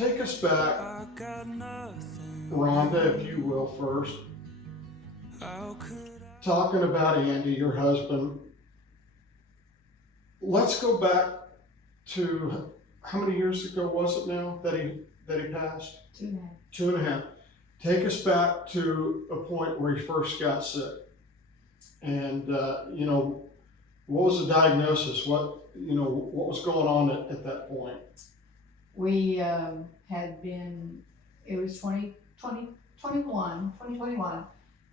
take us back, Rhonda, if you will, first. Talking about Andy, your husband. Let's go back to how many years ago was it now that he passed? 2.5. 2.5. Take us back to a point where he first got sick, and what was the diagnosis? What was going on at that point? We had been, it was 2021,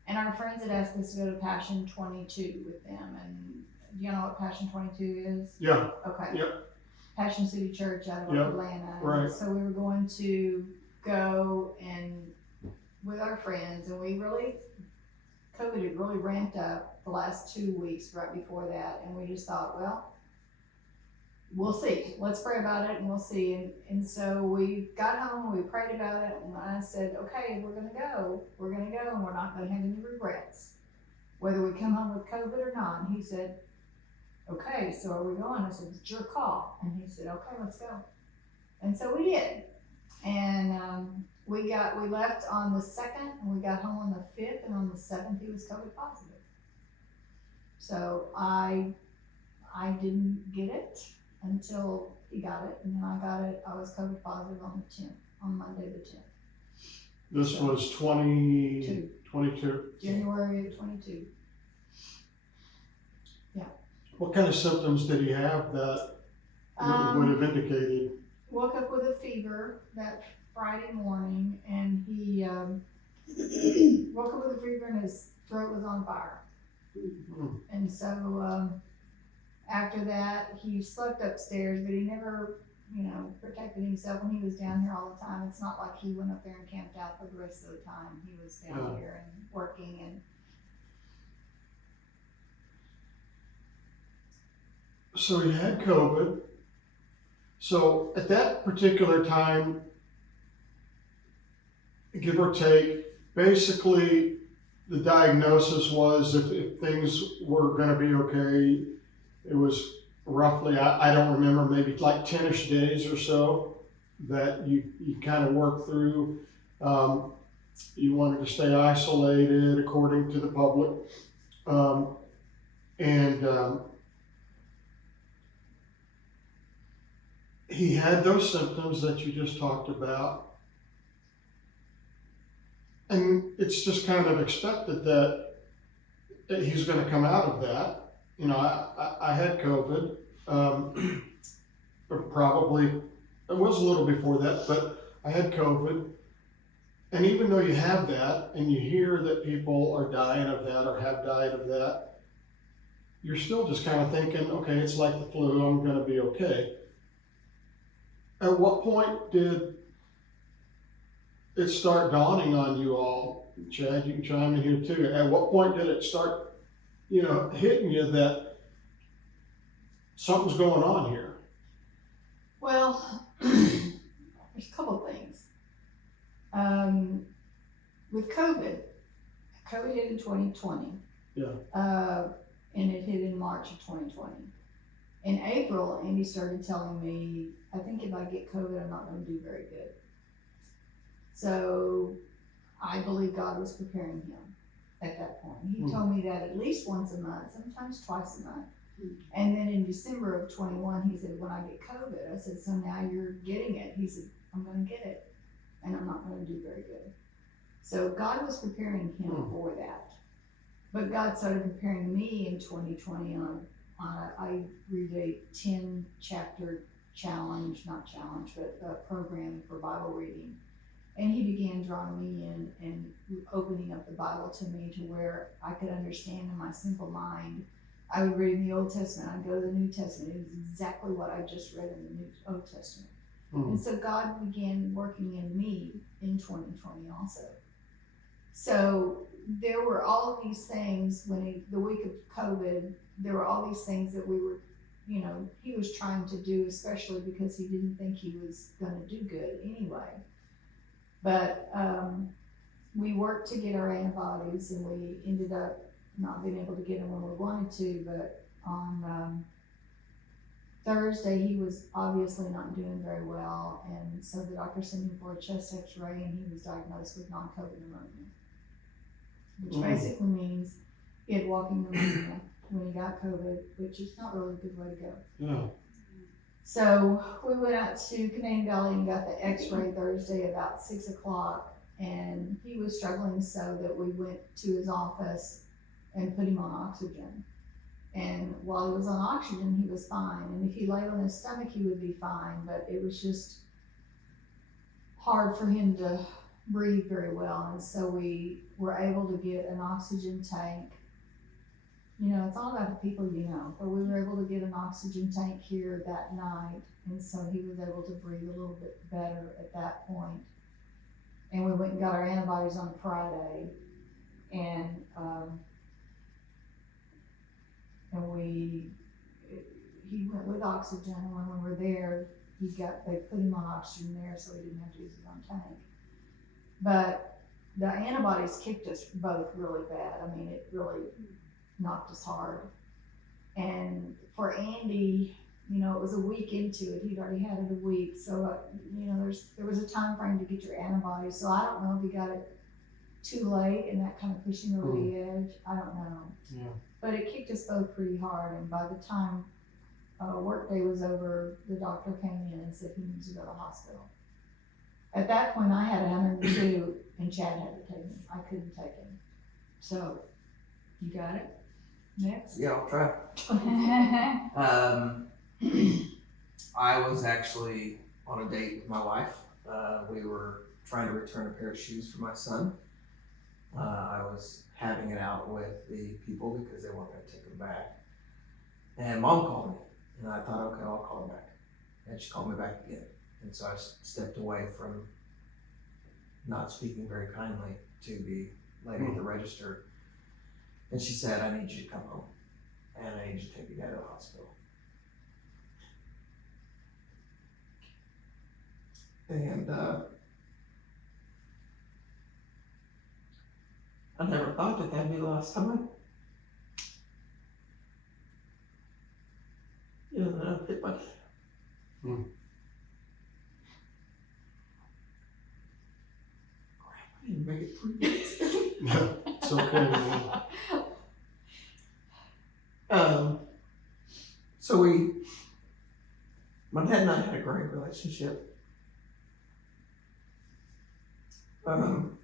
and our friends had asked us to go to Passion 22 with them. And do you know what Passion 22 is? Yeah. Okay. Yep. Passion City Church out of Yep. Atlanta. Right. So we were going to go and with our friends, and COVID had really ramped up the last 2 weeks right before that, and we just thought, well, we'll see. Let's pray about it and we'll see. And so we got home, we prayed about it, and I said, okay, we're gonna go, and we're not gonna have any regrets, whether we come home with COVID or not. And he said, okay, so are we going? I said, it's your call. And he said, okay, let's go. And so we did. And we left on the 2nd, and we got home on the 5th, and on the 7th he was COVID positive. So I didn't get it until he got it, and then I got it. I was COVID positive on the 10th, on Monday the 10th. This was 22. January of 22. Yeah. What kind of symptoms did he have that would have indicated? Woke up with a fever that Friday morning, and he woke up with a fever and his throat was on fire. Mm-hmm. And so after that, he slept upstairs, but he never, protected himself when he was down here all the time. It's not like he went up there and camped out for the rest of the time. He was down here and working. And so he had COVID. So at that particular time, give or take, basically the diagnosis was if things were going to be okay, it was roughly, I don't remember, maybe like 10-ish days or so that you kind of worked through. You wanted to stay isolated according to the public. He had those symptoms that you just talked about. And it's just kind of expected that he's going to come out of that. I had COVID, probably, it was a little before that, but I had COVID. And even though you have that, and you hear that people are dying of that or have died of that, you're still just kind of thinking, okay, it's like the flu, I'm going to be okay. At what point did it start dawning on you all? Chad, you can chime in here too. At what point did it start, hitting you that something's going on here? Well, there's a couple of things. With COVID hit in 2020. Yeah. And it hit in March of 2020. In April, Andy started telling me, I think if I get COVID, I'm not going to do very good. So I believe God was preparing him at that point. He told me that at least once a month, sometimes twice a month. And then in December of 21, he said, when I get COVID, I said, so now you're getting it. He said, I'm going to get it, and I'm not going to do very good. So God was preparing him for that. But God started preparing me in 2020 I read a 10-chapter program for Bible reading. And he began drawing me in and opening up the Bible to me to where I could understand in my simple mind. I would read in the Old Testament, I'd go to the New Testament. It was exactly what I just read in the Old Testament. And so God began working in me in 2020 also. So there were all these things the week of COVID, there were all these things that we were, he was trying to do, especially because he didn't think he was going to do good anyway. But we worked to get our antibodies, and we ended up not being able to get them when we wanted to. But on Thursday, he was obviously not doing very well, and so the doctor sent him for a chest x-ray, and he was diagnosed with non-COVID pneumonia, which basically means he had walking pneumonia when he got COVID, which is not really a good way to go. Yeah. So we went out to Canadian Valley and got the x-ray Thursday about 6 o'clock, and he was struggling so that we went to his office and put him on oxygen. And while he was on oxygen, he was fine. And if he lay on his stomach, he would be fine. But it was just hard for him to breathe very well. And so we were able to get an oxygen tank. You know, it's all about the people you know. But we were able to get an oxygen tank here that night. And so he was able to breathe a little bit better at that point. And we went and got our antibodies on Friday. And he went with oxygen, and when we were there, they put him on oxygen there, so he didn't have to use his own tank. But the antibodies kicked us both really bad. I mean, it really knocked us hard. And for Andy, you know, it was a week into it. He'd already had it a week, so you know, there was a time frame to get your antibodies. So I don't know if he got it too late, and that kind of pushed him over the edge. I don't know. Yeah. But it kicked us both pretty hard, and by the time work day was over, the doctor came in and said he needs to go to the hospital. At that point, I had 102, and Chad had to take him. I couldn't take him. So, you got it? Next? Yeah, I'll try. I was actually on a date with my wife. We were trying to return a pair of shoes for my son. I was having it out with the people because they weren't going to take them back. And Mom called me, and I thought, okay, I'll call her back. And she called me back again. And so I stepped away from not speaking very kindly to the lady at the register. And she said, I need you to come home, and I need you to take your dad to the hospital. And I never thought that that'd be the last time I hit my dad. Crap, I didn't make it 3 minutes. It's okay, man. So my dad and I had a great relationship. And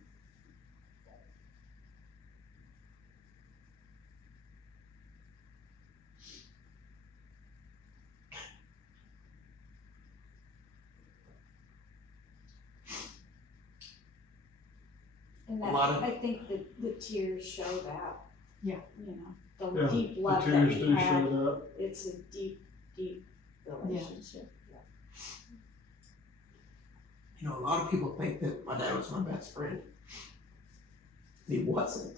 A that, lot of- I think the tears show that. Yeah. You know, the Yeah, deep the love that tears you do had. show that. It's a deep, deep relationship. Yeah. You know, a lot of people think that my dad was my best friend. He wasn't.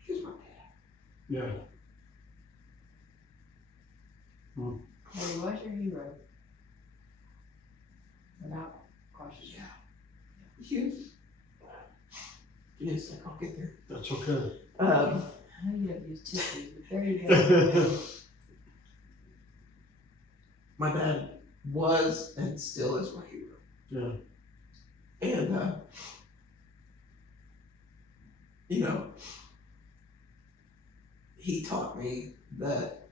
He was my dad. Yeah. Well, he was your hero. Without question. Yeah. Give me a sec, I'll get there. That's okay. I know you don't use tissues, but there you go. My dad was and still is my hero. Yeah. And, you know, he taught me that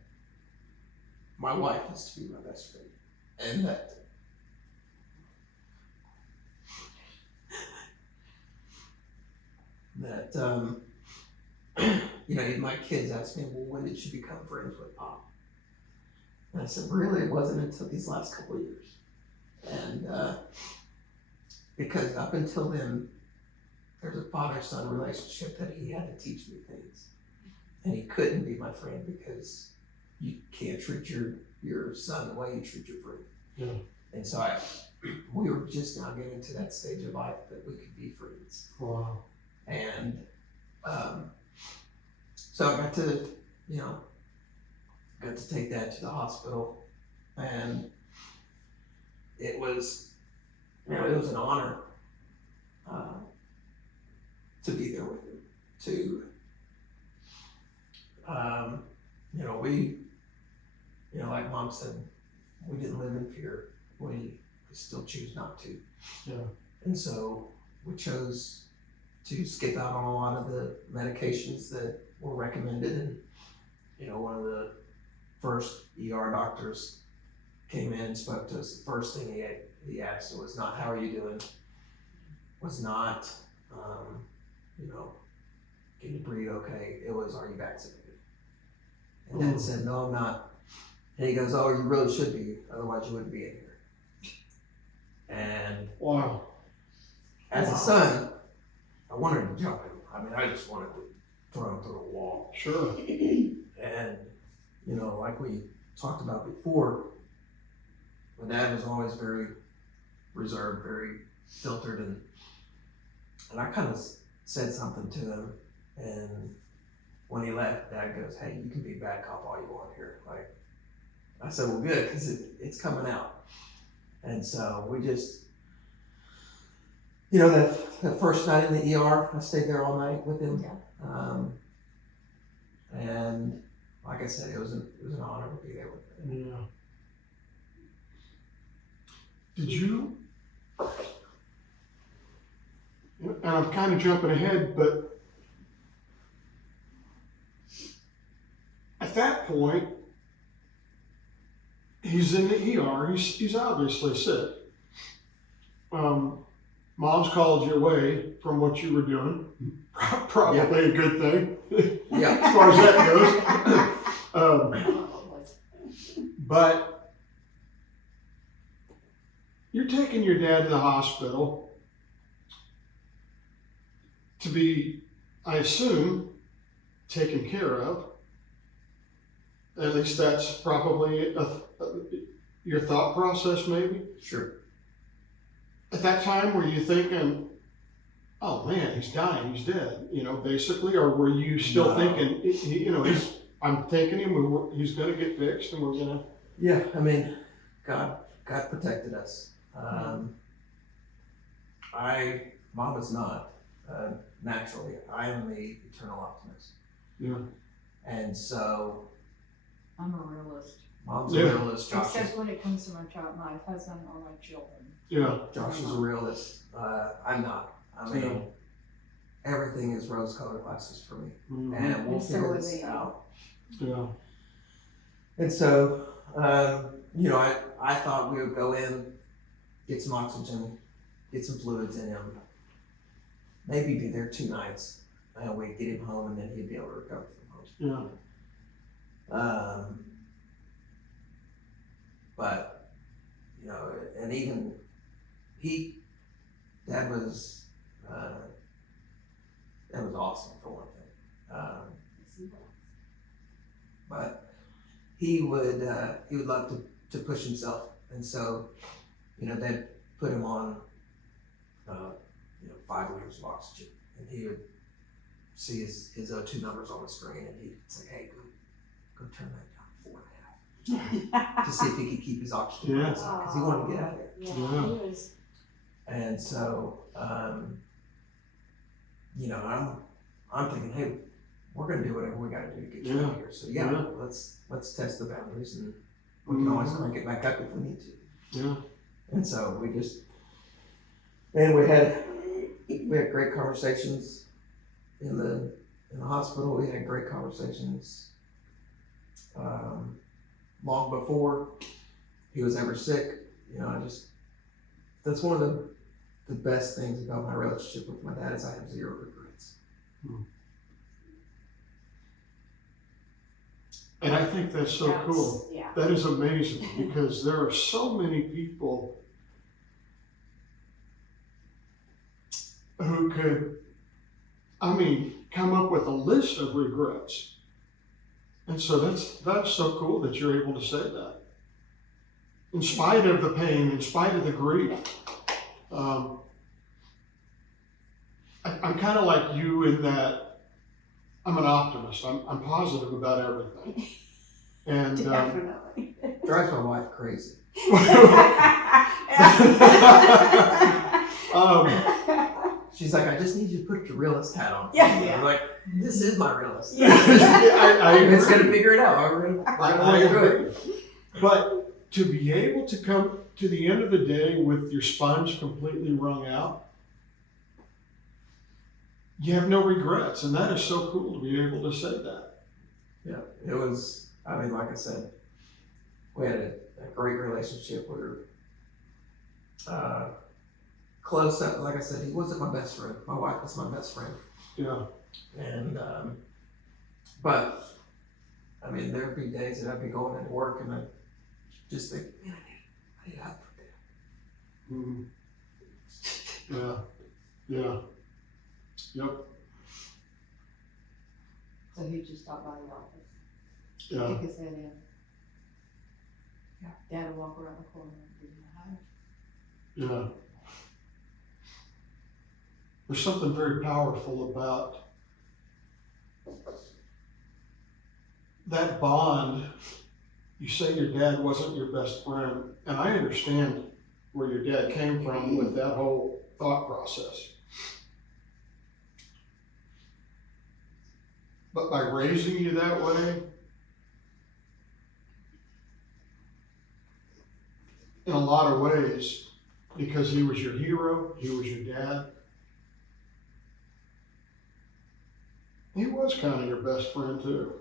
my wife is to be my best friend, and that you know, my kids asked me, well, when did you become friends with Pop? And I said, really, it wasn't until these last couple of years. And because up until then, there's a father-son relationship that he had to teach me things. And he couldn't be my friend because you can't treat your son the way you treat your friend. Yeah. And so we were just now getting to that stage of life that we could be friends. Wow. And so I got to, you know, take Dad to the hospital, and it was, you know, it was an honor to be there with him. To, you know, we, you know, like Mom said, we didn't live in fear. We still choose not to. Yeah. And so we chose to skip out on a lot of the medications that were recommended. And, you know, one of the first ER doctors came in and spoke to us. The first thing he asked was not, how are you doing? Was not, you know, can you breathe okay? It was, are you vaccinated? And Dad said, no, I'm not. And he goes, oh, you really should be, otherwise you wouldn't be in here. And Wow. as a son, I wanted to jump him. I mean, I just wanted to throw him through a wall. Sure. And, you know, like we talked about before, my dad was always very reserved, very filtered, and I kind of said something to him, and when he left, Dad goes, hey, you can be bad cop all you want here. Like, I said, well, good, because it's coming out. And so we just, you know, that first night in the ER, I stayed there all night with him. And like I said, it was an honor to be there with him. Yeah. Did you, and I'm kind of jumping ahead, but at that point, he's in the ER, he's obviously sick. Mom's called you away from what you were doing, probably a good thing, Yeah. as far as that goes. But you're taking your dad to the hospital to be, I assume, taken care of. At least that's probably your thought process, maybe. Sure. At that time, were you thinking, oh man, he's dying, he's dead, you know, basically? Or were you still No. thinking, you know, I'm taking him, he's going to get fixed and we're going to. Yeah, I mean, God protected us. Mom is not, naturally. I am the eternal optimist. Yeah. And so, I'm a realist. Mom's Yeah. a realist, Josh Except when it comes to my husband or my children. Yeah. is a realist. I'm not. I mean, Yeah. everything is rose-colored glasses for me. Mhm. And we'll And so figure are this they. out. Yeah. And so, you know, I thought we would go in, get some oxygen, get some fluids in him, maybe be there 2 nights, and we'd get him home, and then he'd be able to recover from home. Yeah. But, you know, and even Dad was awesome for one thing. But he would love to push himself, and so, you know, they'd put him on, 5 liters of oxygen, and he would see his O2 numbers on the screen, and he'd say, hey, go turn that down to 4.5, to see if he could keep his oxygen Yeah. because he wanted to get out of there. Yeah, Yeah. he was. And so, you know, I'm thinking, hey, we're gonna do whatever we gotta do to get you out of here. So yeah, Yeah. let's test the boundaries, and we can always crank it back up if we need to. Yeah. And so we we had great conversations in the hospital. We had great conversations long before he was ever sick. You know, that's one of the best things about my relationship with my dad is I have 0 regrets. And I think that's so That's- cool. Yeah. That is amazing because there are so many people who could, come up with a list of regrets. And so that's so cool that you're able to say that. In spite of the pain, in spite of the grief. I'm kind of like you in that I'm an optimist. I'm positive about everything. And Definitely. Drives my wife crazy. She's like, I just need you to put your realist hat on. Yeah. I'm like, this is my realist. I It's agree. gonna figure it out. We're gonna do it. But to be able to come to the end of the day with your sponge completely wrung out, you have no regrets, and that is so cool to be able to say that. Yeah, it was, I mean, like I said, we had a great relationship. We were close up. Like I said, he wasn't my best friend. My wife was my best friend. Yeah, And, but, I mean, there'd be days that I'd be going into work and I'd just think, man, I need help for that. yeah, yeah, yep, So he just stopped by the office, yeah, took his head in. Yeah. Dad would walk around the corner and give him a hug. yeah. There's something very powerful about that bond. You say your dad wasn't your best friend, and I understand where your dad came from with that whole thought process. But by raising you that way, in a lot of ways, because he was your hero, he was your dad, he was kind of your best friend too.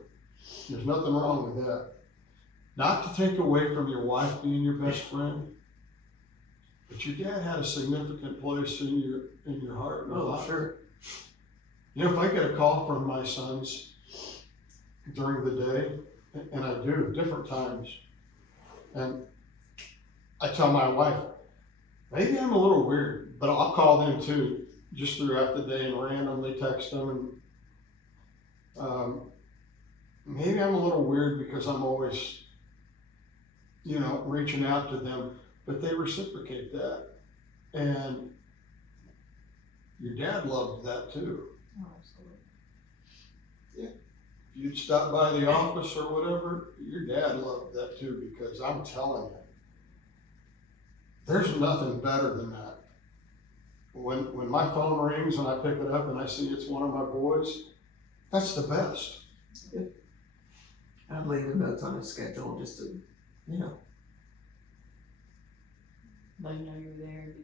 There's nothing wrong with that. Not to take away from your wife being your best friend, but your dad had a significant place in your heart and your Oh, life. sure. You know, if I get a call from my sons during the day, and I do different times, and I tell my wife, maybe I'm a little weird, but I'll call them too, just throughout the day and randomly text them. And maybe I'm a little weird because I'm always, reaching out to them, but they reciprocate that. And your dad loved that too. Oh, absolutely. You'd stop by the office or whatever, your dad loved that too, because I'm telling you, there's nothing better than that. When my phone rings and I pick it up and I see it's one of my boys, that's the best. I'd leave the notes on his schedule just to, Let him know you were there, if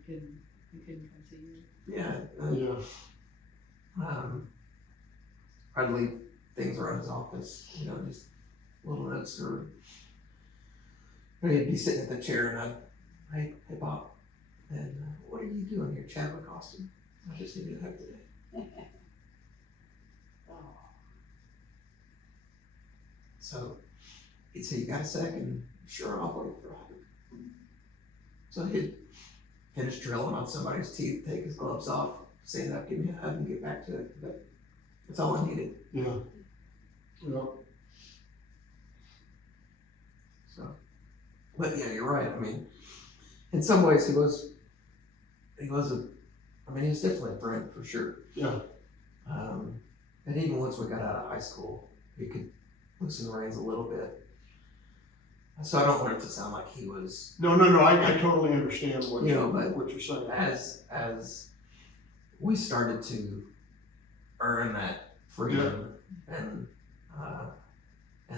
he couldn't come see you. yeah. Yeah, I'd leave things around his office, just little notes or he'd be sitting at the chair and hey Bob, and what are you doing here, Chad McCostin? I just needed a hug today. Oh. So he'd say, you got a second? Sure, I'll wait for a hug. So he'd finish drilling on somebody's teeth, take his gloves off, stand up, give me a hug, and get back to it. But that's all I needed. yeah, yeah, So, but yeah, you're right. I mean, in some ways he was definitely a friend for sure. yeah, And even once we got out of high school, he could loosen the reins a little bit. So I don't want it to sound like he was, no, I totally understand what but you're saying. as we started to earn that freedom and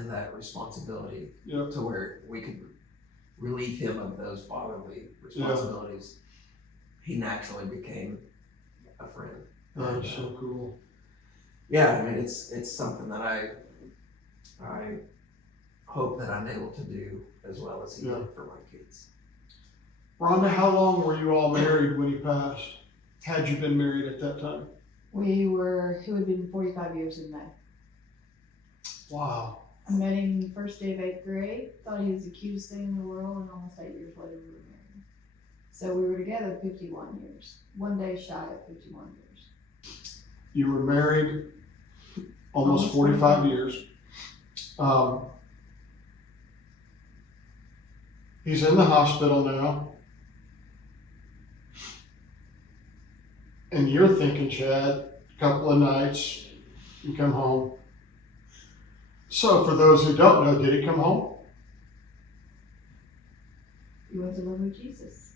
that responsibility Yeah, to where we could relieve him of those fatherly responsibilities, he naturally became a friend. that's so cool. Yeah, I mean, it's something that I hope that I'm able to do as well as he Yeah. did for my kids. Rhonda, how long were you all married when he passed? Had you been married at that time? He would have been 45 years in May. Wow. I met him first day of 8th grade, thought he was the cutest thing in the world, and almost 8 years later we were married. So we were together 51 years, one day shy of 51 years. You were married almost Almost 45 years. He's in the hospital now. And you're thinking, Chad, a couple of nights, you come home. So for those who don't know, did he come home? He went to live with Jesus.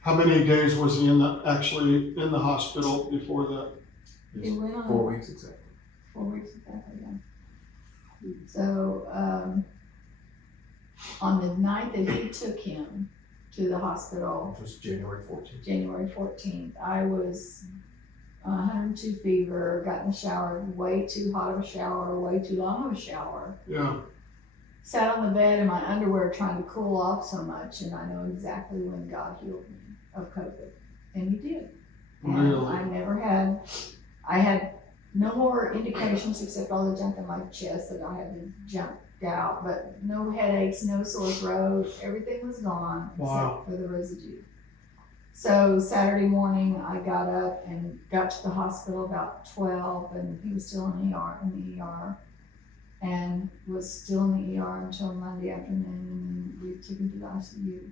How many days was he actually in the hospital before that? He went on 4 weeks exactly. 4 weeks exactly, yeah. So, on the night that he took him to the hospital, It was January 14th. January 14th, I was 102 fever, got in the shower, way too hot of a shower, way too long of a shower. Yeah. Sat on the bed in my underwear trying to cool off so much, and I know exactly when God healed me of COVID. And he did. And Really? I had no more indications except all the junk in my chest that I had to jump out, but no headaches, no sore throat, everything was gone Wow. except for the residue. So Saturday morning, I got up and got to the hospital about 12, and he was still in the ER, and was still in the ER until Monday afternoon. We took him to the ICU.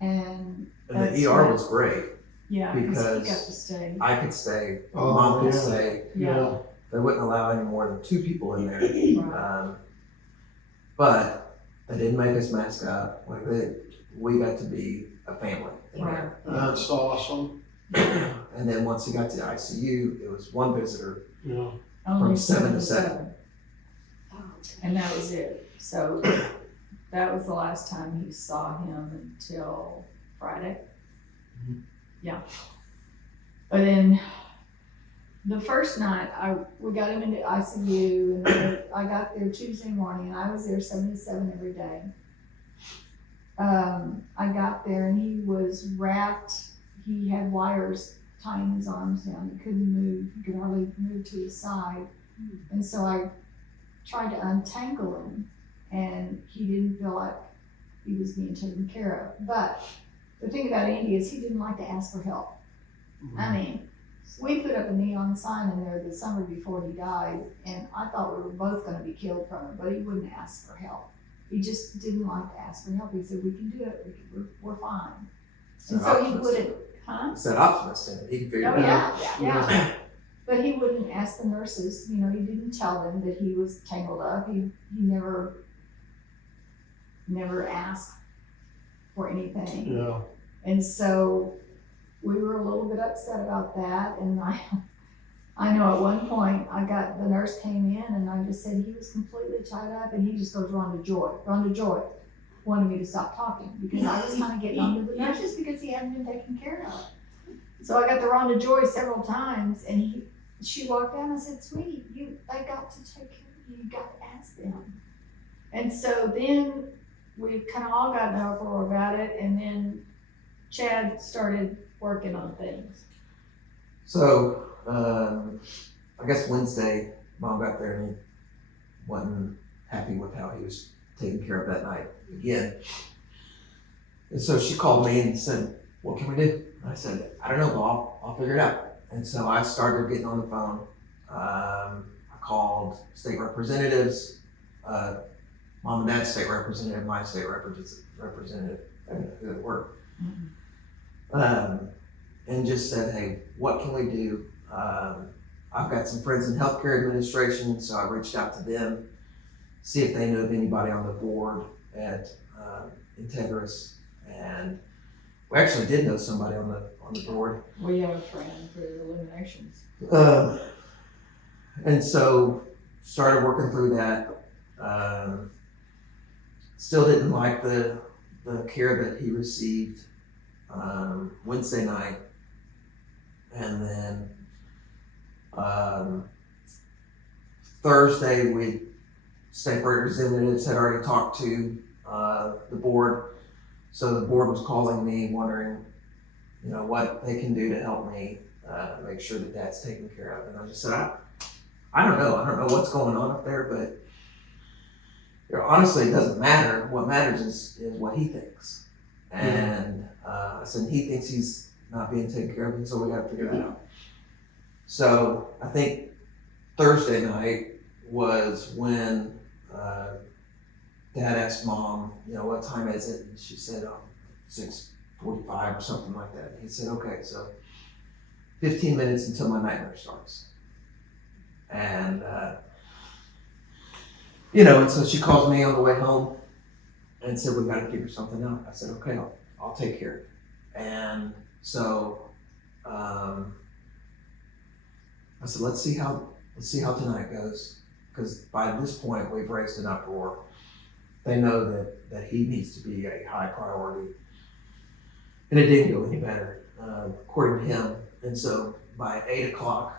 And And that's the ER when- was great. yeah, because he because got to stay. I could stay, Oh, Mom could yeah. stay. Yeah. They wouldn't allow any more than 2 people in there. Right. But they didn't make us mask up. We got to be a family in there. That's awesome. And then once he got to the ICU, it was one visitor. Yeah. Only From 7 to 7. 7. Oh, And that was it. So that was the last time he saw him until Friday. Mhm. Yeah. But then the first night, we got him into ICU, and then I got there Tuesday morning, and I was there 7 to 7 every day. I got there and he was wrapped. He had wires tying his arms down. He couldn't move. He could hardly move to his side. And so I tried to untangle him, and he didn't feel like he was being taken care of. But the thing about Andy is he didn't like to ask for help. I mean, we put up a neon sign in there the summer before he died, and I thought we were both going to be killed from it, but he wouldn't ask for help. He just didn't like to ask for help. He said, "We can do it. We're fine." And so he wouldn't, huh? It's that optimist in it. He can figure Oh, it out. yeah. But he wouldn't ask the nurses, he didn't tell them that he was tangled up. He never asked for anything. Yeah. And so we were a little bit upset about that. And I know at one point the nurse came in and I just said he was completely tied up, and he just goes, Rhonda Joy wanted me to stop talking because I was kind of getting on to the nurses because he hadn't been taken care of. So I got the Rhonda Joy several times, and she walked down and I said, "Sweetie, they got to take care of you. You got to ask them." And so then we kind of all got in an uproar about it, and then Chad started working on things. So, I guess Wednesday, Mom got there and he wasn't happy with how he was taken care of that night again. And so she called me and said, "What can we do?" I said, "I don't know, but I'll figure it out." And so I started getting on the phone. I called state representatives, Mom and Dad's state representative, my state representative, I don't know who they were. And just said, "Hey, what can we do?" I've got some friends in healthcare administration, so I reached out to them, see if they knew of anybody on the board at Integris, and we actually did know somebody on the board. We have a friend for eliminations. And so started working through that. Still didn't like the care that he received Wednesday night, and then Thursday state representatives had already talked to the board, so the board was calling me wondering what they can do to help me make sure that Dad's taken care of. And I just said, I don't know what's going on up there, but honestly, it doesn't matter. What matters is what he thinks. And I said, he thinks he's not being taken care of, and so we got to figure that out. So I think Thursday night was when Dad asked Mom, "What time is it?" And she said, 6:45 or something like that. He said, "Okay, so 15 minutes until my nightmare starts." And and so she calls me on the way home and said, "We got to figure something out." I said, "Okay, I'll take care of it." And so I said, let's see how tonight goes, because by this point we've raised an uproar they know that he needs to be a high priority. And it didn't go any better, according to him. And so by 8 o'clock,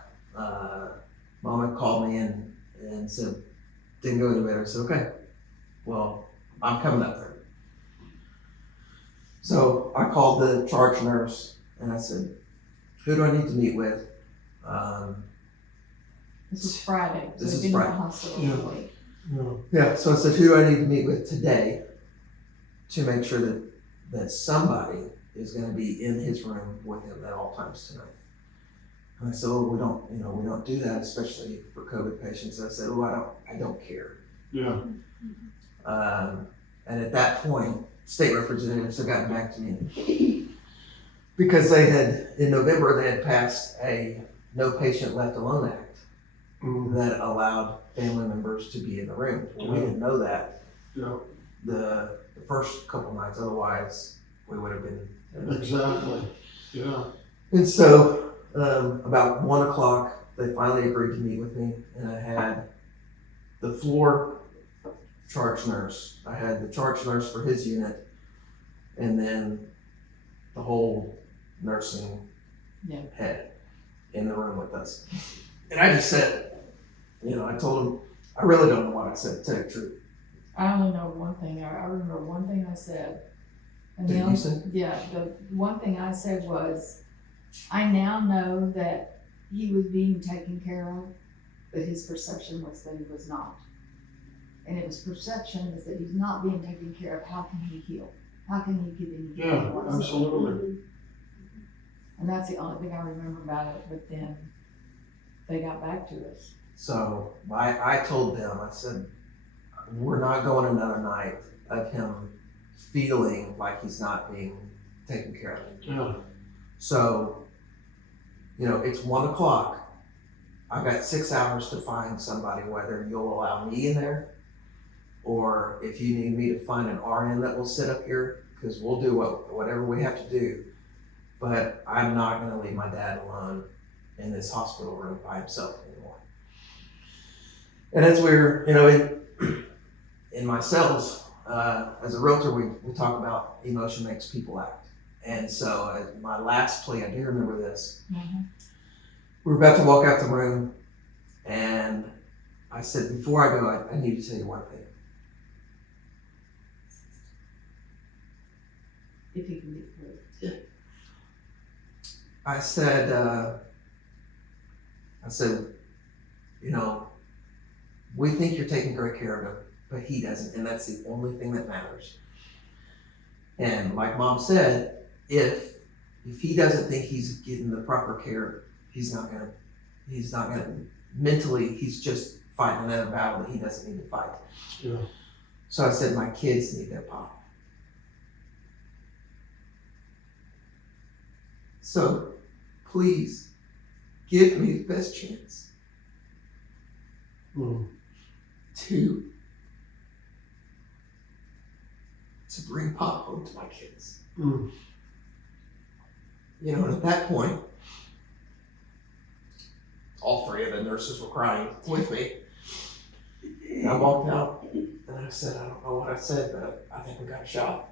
Mama called me and said, didn't go any better. I said, okay, well, I'm coming up there. So I called the charge nurse and I said, who do I need to meet with? This is Friday, so This he's is been in the Friday. hospital Yeah. for a week. No. Yeah, so I said, who do I need to meet with today to make sure that somebody is gonna be in his room with him at all times tonight? And I said, well, we don't do that, especially for COVID patients. I said, oh, I don't care. Yeah. And at that point, state representatives had gotten back to me because in November, they had passed a No Patient Left Alone Act Mm. that allowed family members to be in the room. Well, we didn't know that Yeah. the first couple nights, otherwise we would have been. Exactly. Yeah. And so, about 1 o'clock, they finally agreed to meet with me, and I had the floor charge nurse. I had the charge nurse for his unit, and then the whole nursing Yeah. head in the room with us. And I just said, I told him, I really don't know what I said, to tell you the truth. I only know one thing, I remember one thing I said. And Did the you only- say? Yeah, the one thing I said was, I now know that he was being taken care of, but his perception was that he was not. And if his perception is that he's not being taken care of, how can he heal? How can he give any Yeah, healing whatsoever? absolutely. And that's the only thing I remember about it, but then they got back to us. So I told them, I said, we're not going another night of him feeling like he's not being taken care of. Yeah. So, it's 1 o'clock. I've got 6 hours to find somebody, whether you'll allow me in there, or if you need me to find an RN that will sit up here, because we'll do whatever we have to do. But I'm not going to leave my dad alone in this hospital room by himself anymore. And as we're, in my cells, as a realtor, we talk about emotion makes people act. And so my last plea, I do remember this. Mhm. We were about to walk out the room, and I said, before I go, I need to tell you one thing. If he can be through. I said, we think you're taking great care of him, but he doesn't, and that's the only thing that matters. And like Mom said, if he doesn't think he's getting the proper care, he's not gonna mentally, he's just fighting another battle that he doesn't need to fight. Yeah. So I said, my kids need their pop. So please give me the best chance Mm. to bring Pop home to my kids. Mm. And at that point, all three of the nurses were crying with me. And I walked out and I said, I don't know what I said, but I think we got a shot.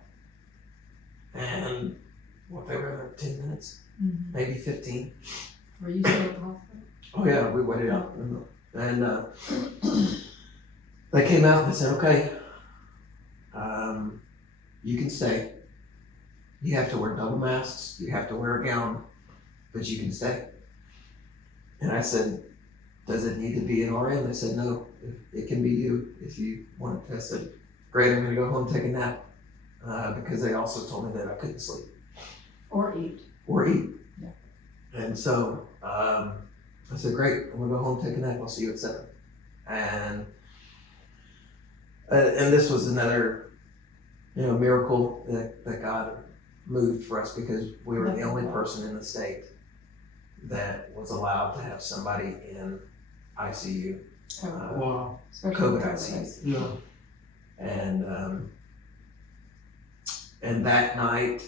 And they were there 10 minutes, Mhm. maybe 15. Were you still at the hospital? Oh yeah, we waited out. And they came out and they said, okay, you can stay. You have to wear double masks, you have to wear a gown, but you can stay. And I said, does it need to be an RN? They said, no, it can be you if you want it. I said, great, I'm gonna go home and take a nap, because they also told me that I couldn't sleep Or eat? or eat. Yeah. And so I said, great, I'm gonna go home and take a nap, I'll see you at 7. And this was another, miracle that God moved for us, because we were the only person in the state that was allowed to have somebody in ICU, Wow. Especially COVID with ICU. Yeah. And that night,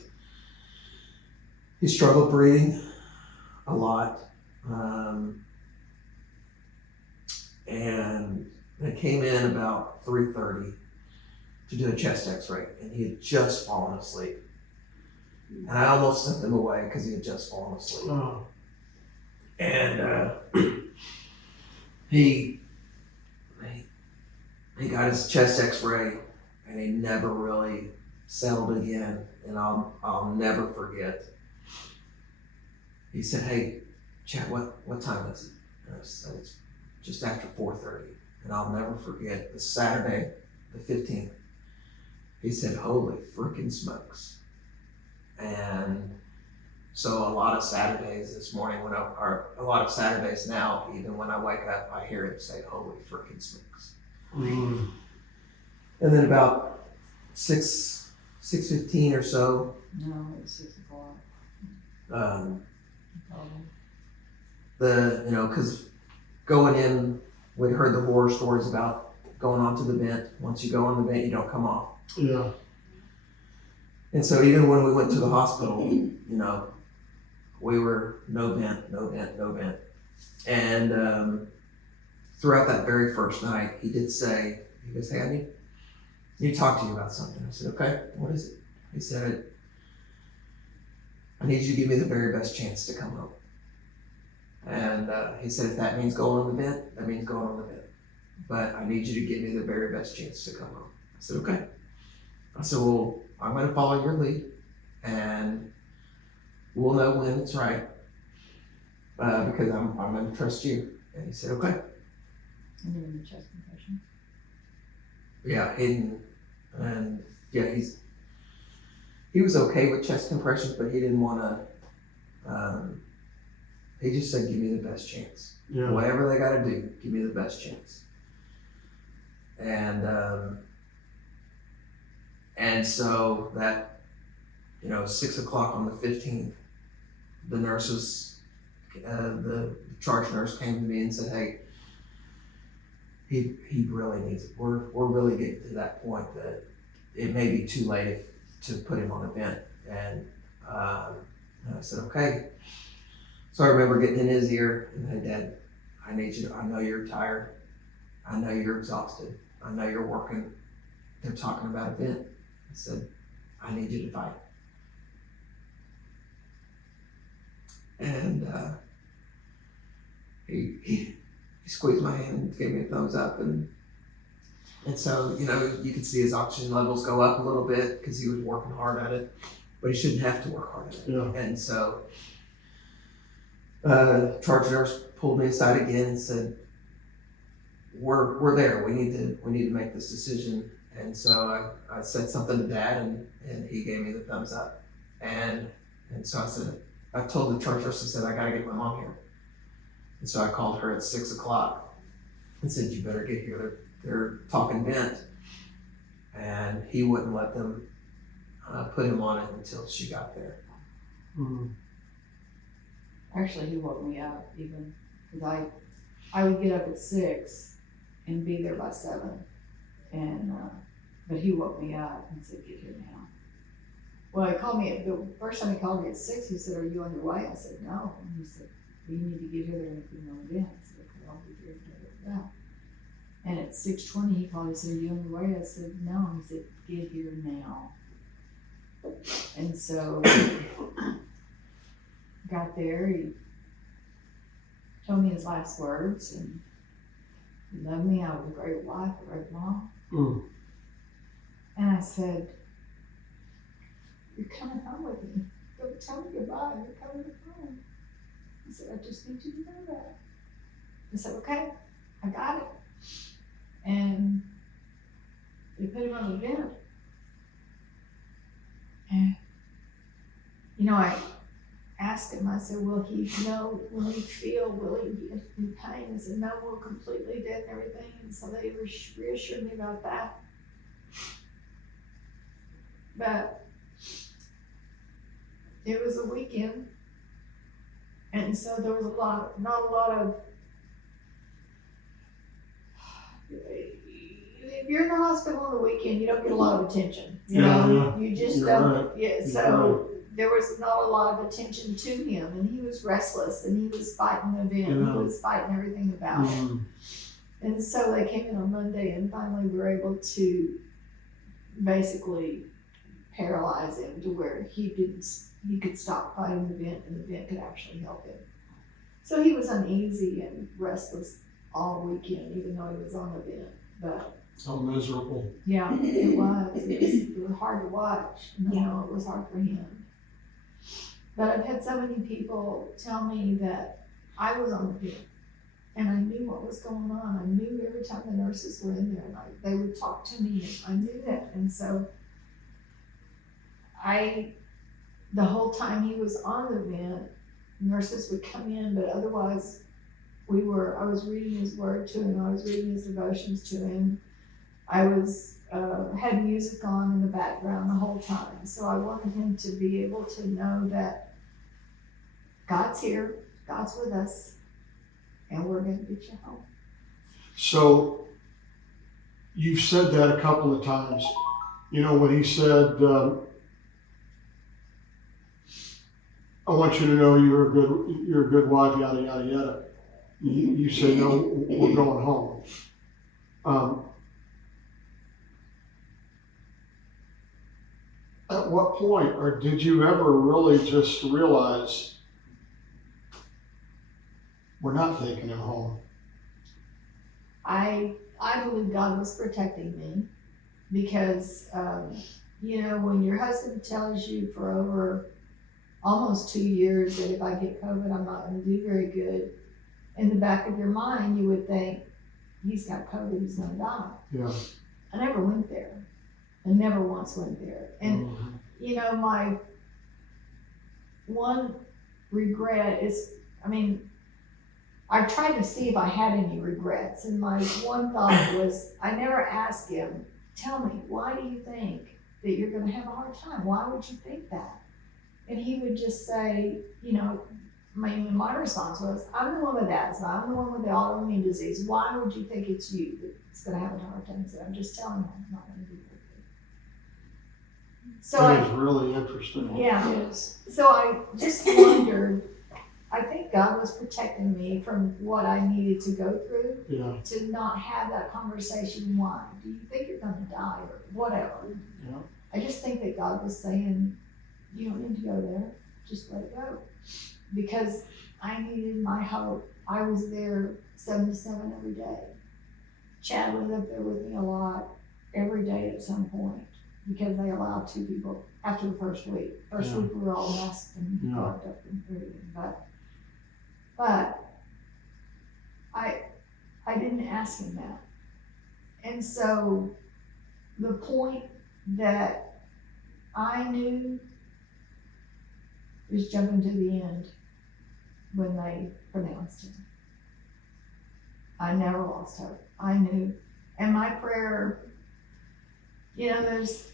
he struggled breathing a lot. And they came in about 3:30 to do a chest x-ray, and he had just fallen asleep. And I almost sent them away because he had just fallen asleep. Oh, And he got his chest x-ray, and he never really settled again. And I'll never forget. He said, "Hey, Chad, what time is it?" And I said, "It's just after 4:30. And I'll never forget the Saturday, the 15th. He said, "Holy frickin' smokes." And so a lot of Saturdays this morning, or a lot of Saturdays now, even when I wake up, I hear him say, "Holy frickin' smokes." mm, And then about 6:15 or so, No, it was 6 o'clock. um, Oh. because going in, we'd heard the horror stories about going onto the vent. Once you go on the vent, you don't come off. yeah, And so even when we went to the hospital, we were no vent. And throughout that very first night, he did say, he goes, "Hey, I need to talk to you about something." I said, "Okay, what is it?" He said, "I need you to give me the very best chance to come home." And he said, "If that means going on the vent, that means going on the vent. But I need you to give me the very best chance to come home." I said, "Okay." I said, "Well, I'm going to follow your lead, and we'll know when it's right, because I'm going to trust you." And he said, "Okay." And then the chest compression. Yeah, and yeah, he was okay with chest compressions, but he didn't want to. He just said, "Give me the best chance. yeah, Whatever they got to do, give me the best chance." And so that 6 o'clock on the 15th, the nurses, the charge nurse came to me and said, "Hey, he really needs it. We're really getting to that point that it may be too late to put him on a vent." And I said, "Okay." So I remember getting in his ear and, "Hey, Dad, I need you. I know you're tired. I know you're exhausted. I know you're working. They're talking about a vent." I said, "I need you to fight." And he squeezed my hand and gave me a thumbs up, and so you could see his oxygen levels go up a little bit because he was working hard at it, but he shouldn't have to work hard at it. yeah, And so charge nurse pulled me aside again and said, we're there. We need to make this decision." And so I said something to Dad, and he gave me the thumbs up. And so I told the charge nurse, I said, "I gotta get my mom here." And so I called her at 6 o'clock and said, "You better get here. They're talking vent." And he wouldn't let them put him on it until she got there. mm, Actually, he woke me up even, because I would get up at 6 and be there by 7. And, but he woke me up and said, "Get here now." Well, he called me, the first time he called me at 6, he said, "Are you on your way?" I said, "No." And he said, "You need to get here, they're going to put you on the vent." I said, "Okay, I'll be here to that." And at 6:20, he called, he said, "Are you on your way?" I said, "No." He said, "Get here now." And so, got there, he told me his last words, and he loved me, I was a great wife, a great mom. mm, And I said, "You're coming home with me. Don't tell me goodbye, you're coming home." He said, "I just need you to know that." I said, "Okay, I got it." And they put him on the vent. And, I asked him, I said, "Will he know, will he feel, will he be in pain?" He said, "No, we're completely dead and everything." And so they reassured me about that. But it was a weekend. And so there was not a lot of, if you're in the hospital on the weekend, you don't get a lot of attention. Yeah, You just you're don't. right. Yeah, so there was not a lot of attention to him, and he was restless, and he was fighting the event, Yeah. he was fighting everything about it. mm, And so they came in on Monday, and finally we were able to basically paralyze him to where he could stop fighting the vent and the vent could actually help him. So he was uneasy and restless all weekend, even though he was on the vent. But How miserable. yeah, it was. It was hard to watch. You know, it was hard for him. But I've had so many people tell me that I was on the vent and I knew what was going on. I knew every time the nurses were in there, and they would talk to me, and I knew that. And so the whole time he was on the vent, nurses would come in, but otherwise I was reading his word to him. I was reading his devotions to him. I had music on in the background the whole time. So I wanted him to be able to know that God's here, God's with us, and we're going to get you home. So you've said that a couple of times. You know, when he said, I want you to know you're a good wife, yada, yada, yada. You say, no, we're going home. At what point, or did you ever really just realize we're not taking him home? I believe God was protecting me because, you know, when your husband tells you for over almost 2 years that if I get COVID, I'm not going to do very good, in the back of your mind, you would think, he's got COVID, he's going to die. Yeah. I never went there. I never once went there. And, you know, my one regret is, I tried to see if I had any regrets. And my one thought was, I never asked him, tell me, why do you think that you're going to have a hard time? Why would you think that? And he would just say, you know, my response was, I'm the one with asthma. I'm the one with the autoimmune disease. Why would you think it's you that's going to have a hard time? So I'm just telling you, I'm not going to do very good. So That is really interesting. yeah. Yes. So I just wondered, I think God was protecting me from what I needed to go through, Yeah. to not have that conversation. Why? Do you think you're going to die or whatever? Yeah. I just think that God was saying, you don't need to go there. Just let it go. Because I needed my hope. I was there 7 to 7 every day. Chad was up there with me a lot, every day at some point, because they allowed 2 people after the first week. First week we were all masked and carved up and everything. But I didn't ask him that. And so the point that I knew was jumping to the end when they pronounced him. I never lost hope. I knew. And my prayer, you know, there's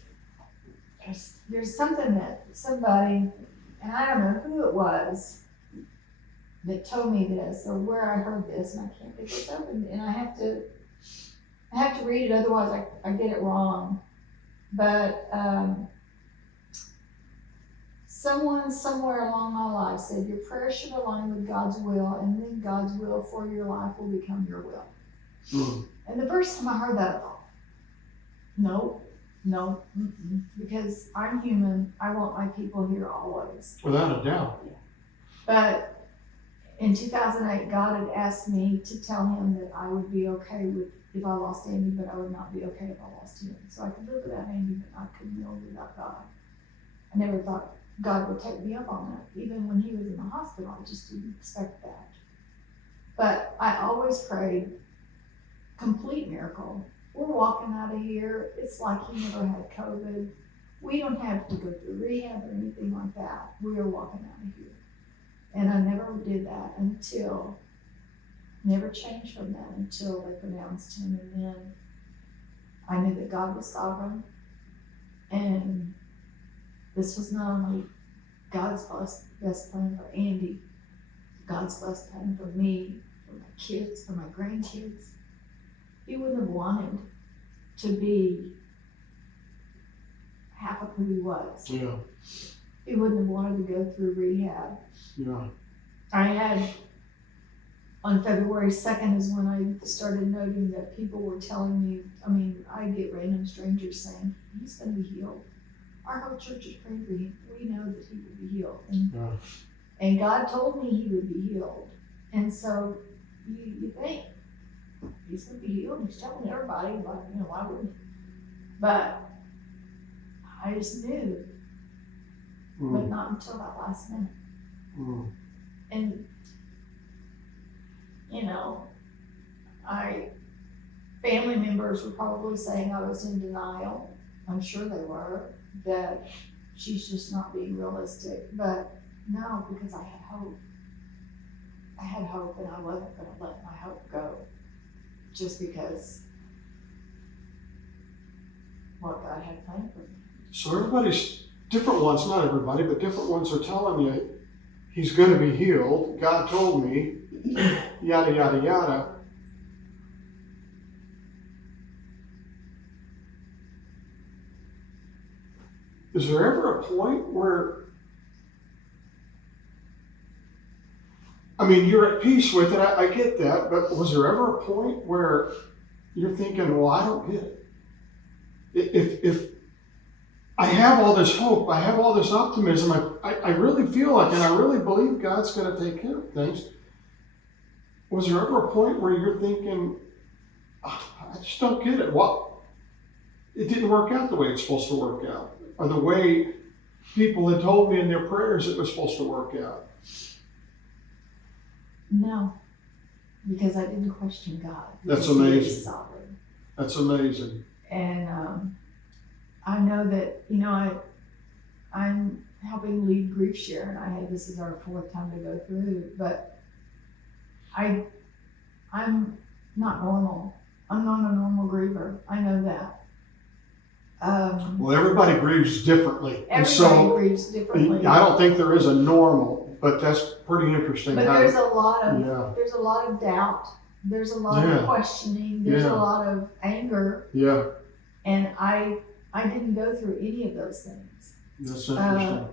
something that somebody, and I don't know who it was, that told me this or where I heard this, and I can't pick this up, and I have to read it, otherwise I get it wrong. But someone somewhere along my life said your prayer should align with God's will, and then God's will for your life will become your will. And the first time I heard that, I thought, no, because I'm human. I want my people here always. Without a doubt. But in 2008, God had asked me to tell him that I would be okay with if I lost Andy, but I would not be okay if I lost him. So I could live without Andy, but I couldn't live without God. I never thought God would take me up on that. Even when he was in the hospital, I just didn't expect that. But I always prayed, complete miracle. We're walking out of here. It's like he never had COVID. We don't have to go through rehab or anything like that. We are walking out of here. And I never did that never changed from that until they pronounced him. And then I knew that God was sovereign. And this was not only God's best plan for Andy, God's best plan for me, for my kids, for my grandkids. He wouldn't have wanted to be half of who he was. Yeah. He wouldn't have wanted to go through rehab. Yeah. I had on February 2nd is when I started noting that people were telling me, I get random strangers saying, he's gonna be healed. Our whole church is praying for him. We know that he will be healed. And God told me he would be healed. And so you think, he's gonna be healed. He's telling everybody, but why wouldn't he? But I just knew, but not until that last minute. And family members were probably saying I was in denial. I'm sure they were, that she's just not being realistic. But no, because I had hope. I had hope, and I wasn't going to let my hope go just because what God had planned for me. So everybody's, different ones, not everybody, but different ones are telling you he's going to be healed. God told me, yada, yada, yada. Is there ever a point where, you're at peace with it, I get that, but was there ever a point where you're thinking, well, I don't get it? If I have all this hope, I have all this optimism, I really feel like, and I really believe God's going to take care of things. Was there ever a point where you're thinking, I just don't get it? Well, it didn't work out the way it's supposed to work out, or the way people had told me in their prayers it was supposed to work out? No, because I didn't question God. That's Because He is amazing. sovereign. That's amazing. And I know that, I'm helping lead grief share, and this is our 4th time to go through, but I'm not normal. I'm not a normal griever. I know that. Well, everybody grieves differently. And Everybody so grieves differently. I don't think there is a normal, but that's pretty interesting. But there's a lot of doubt. There's a lot of questioning. There's a lot of anger. Yeah. And I didn't go through any of those things. That's interesting.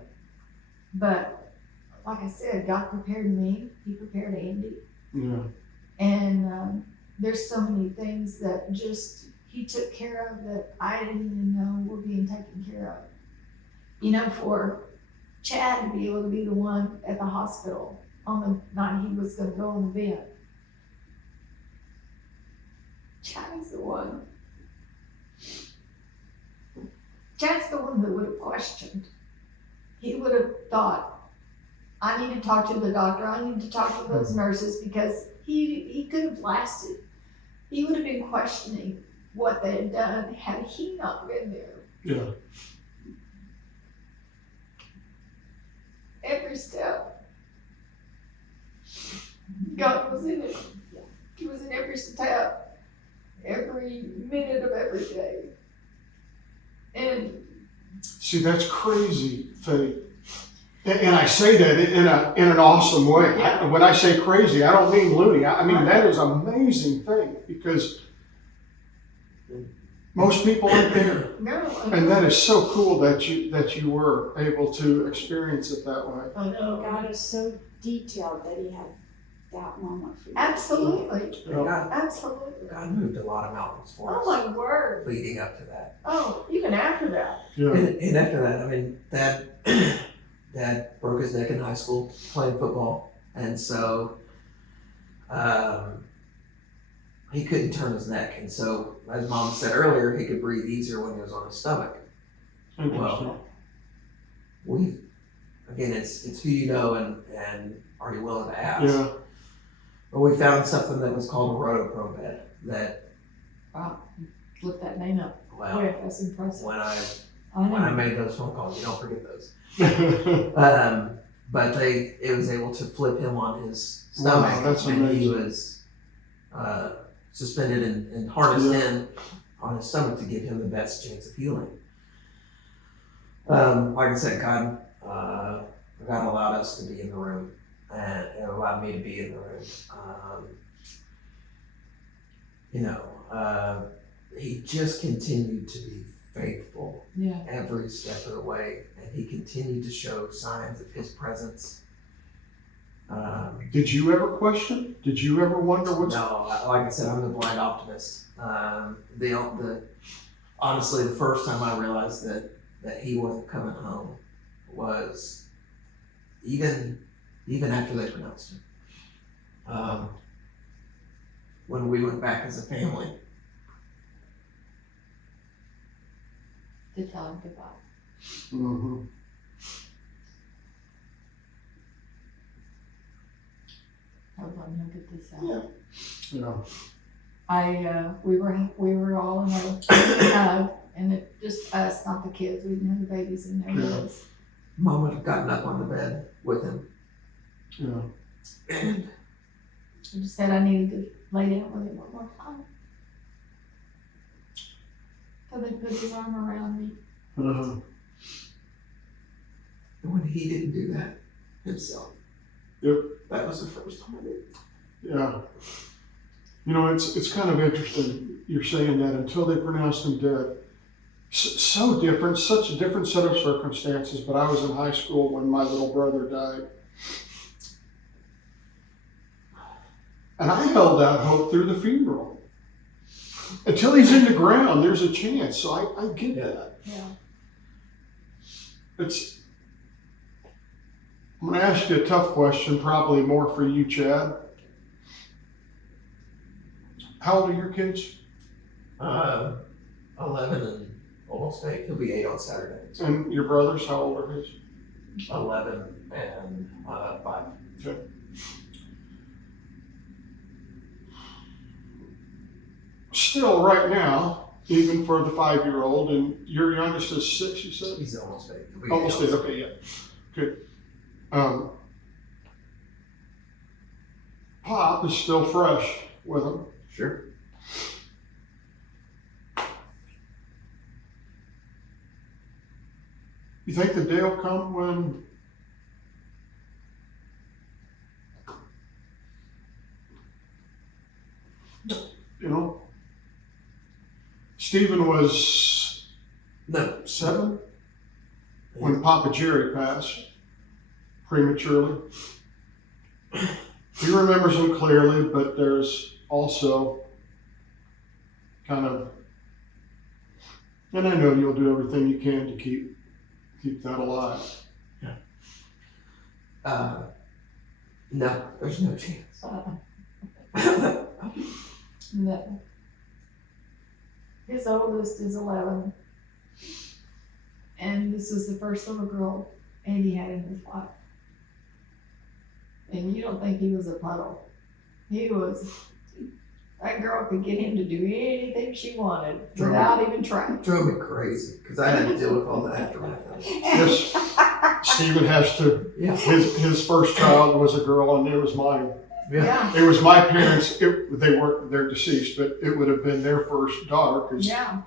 But like I said, God prepared me. He prepared Andy. Yeah. And there's so many things that just He took care of that I didn't even know were being taken care of. For Chad to be able to be the one at the hospital on the night he was going to go on the vent. Chad's the one. Chad's the one that would have questioned. He would have thought, I need to talk to the doctor. I need to talk to those nurses, because he could have lasted. He would have been questioning what they had done had he not been there. Yeah. Every step, God was in it. He was in every step, every minute of every day. And See, that's crazy faith. And I say that in an awesome way. Yeah. When I say crazy, I don't mean loony. I mean, that is amazing faith, because most people aren't there. no, And that is so cool that you were able to experience it that way. I know. God is so detailed that He had that moment for you. Absolutely. God, Absolutely. God moved a lot of mountains for Oh us my word. leading up to that. Oh, even after that. Yeah. And after that, Dad broke his neck in high school playing football, and so he couldn't turn his neck, and so as Mom said earlier, he could breathe easier when he was on his stomach. Interesting. It's who you know and are you willing to ask? Yeah. But we found something that was called a rotopro bed that, Wow. Flip that name up. well, Yeah, that's impressive. when I know. made those phone calls, you don't forget those. But it was able to flip him on his stomach, Wow, that's and he amazing. was suspended and harnessed in on his stomach to give him the best chance of healing. Like I said, God allowed us to be in the room, and it allowed me to be in the room. He just continued to be faithful Yeah. every step of the way, and he continued to show signs of his presence Did you ever question? Did you ever wonder what's? No, like I said, I'm the blind optimist. Honestly, the first time I realized that he wasn't coming home was even after they pronounced him. When we went back as a family. To tell him goodbye. Mm-hmm. Hold on, he'll get this out. Yeah. We were all in a hug, and it just us, not the kids. We didn't have the babies in there with Yeah. us. Mom would have gotten up on the bed with him. Yeah. And He just said I needed to lay down with him one more time. So they put his arm around me. Uh-huh. when he didn't do that himself. Yep. That was the first time I did. Yeah. You know, it's kind of interesting you're saying that until they pronounced him dead. So different, such a different set of circumstances, but I was in high school when my little brother died. And I held out hope through the funeral. Until he's in the ground, there's a chance. So I get that. Yeah. I'm going to ask you a tough question, probably more for you, Chad. How old are your kids? 11 and almost 8. He'll be 8 on Saturday. And your brothers, how old are his? 11 and 5. Okay. Still, right now, even for the 5-year-old, and your youngest is 6, you said? He's almost 8. He'll be Almost 8 8, on okay, yeah. Good. Pop is still fresh with him. Sure. You think the day will come when Stephen was No. 7 when Papa Jerry passed prematurely. He remembers him clearly, but there's also kind of, and I know you'll do everything you can to keep that alive. No, there's no chance. No. His oldest is 11. And this was the first little girl Andy had in his life. And you don't think he was a puddle. That girl could get him to do anything she wanted without even trying. Drove me crazy because I had to deal with all the aftermath of it. Yes, Stephen has to. Yeah. His first child was a girl, and it was mine. Yeah. It was my parents. They're deceased, but it would have been their first daughter because Yeah.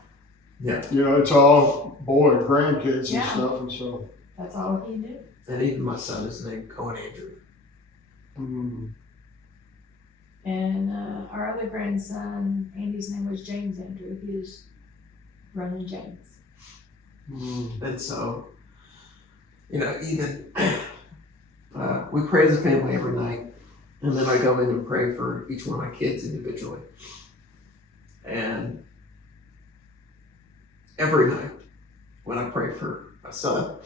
it's all boy grandkids and Yeah. stuff, and so. That's all he knew. And even my son is named Cohen Andrew. Mm, And our other grandson, Andy's name was James Andrew. He was running James. And so, even we pray as a family every night. And then I go in and pray for each one of my kids individually. And every night when I pray for my son,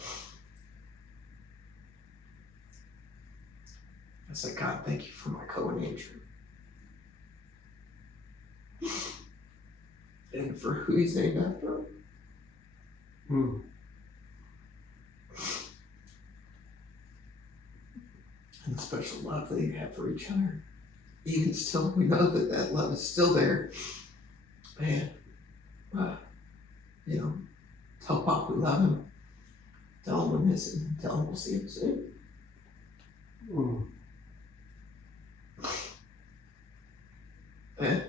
I say, God, thank you for my Cohen Andrew. And for who he's named after. mm, And the special love that you have for each other. Even still, we know that love is still there. And, tell Pop we love him. Tell him we miss him. Tell him we'll see him soon. mm. And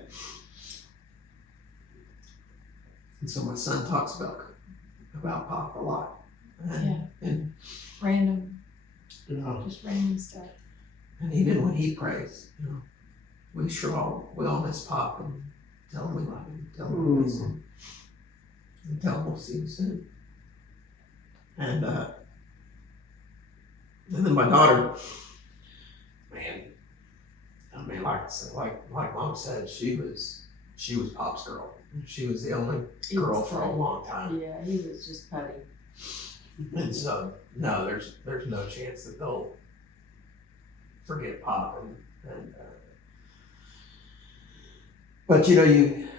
so my son talks about Pop a lot. Yeah. And Random, Yeah. just random stuff. even when he prays, we all miss Pop and tell him we love him, tell him we miss him, and tell him we'll see him soon. And then my daughter, I mean, like I said, like Mom said, she was Pop's girl. She was the only He girl was for a putty. long time. Yeah, he was just putty. And so, no, there's no chance that they'll forget Pop. But you'd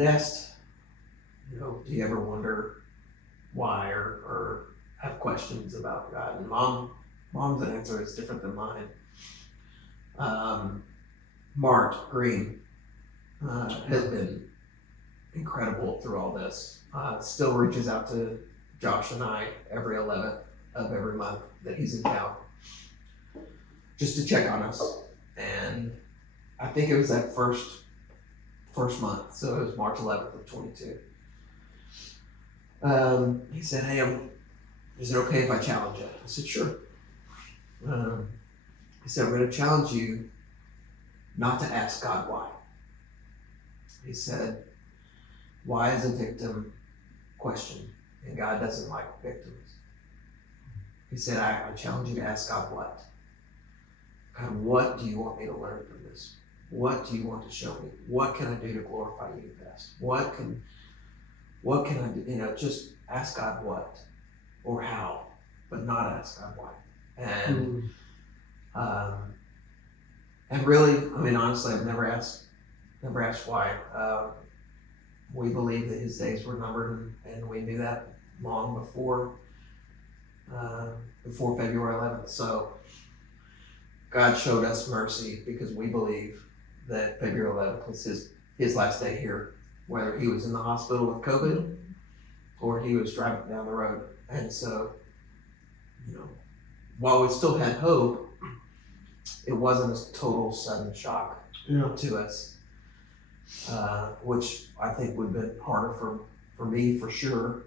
asked, do you ever wonder why or have questions about God? And Mom's answer is different than mine. Mart Green has been incredible through all this. Still reaches out to Josh and I every 11th of every month that he's in town, just to check on us. And I think it was that first month, so it was March 11th of 22. He said, "Hey, is it okay if I challenge you?" I said, "Sure." He said, "I'm going to challenge you not to ask God why." He said, "Why is a victim question? And God doesn't like victims." He said, I challenge you to ask God what? God, what do you want me to learn from this? What do you want to show me? What can I do to glorify you best? What can I do? Just ask God what or how, but not ask God why. And really, honestly, I've never asked why. We believe that his days were numbered, and we knew that long before February 11th. So God showed us mercy because we believe that February 11th was his last day here, whether he was in the hospital with COVID or he was driving down the road. And so, while we still had hope, it wasn't a total sudden shock to us, which I think would have been harder for me for sure.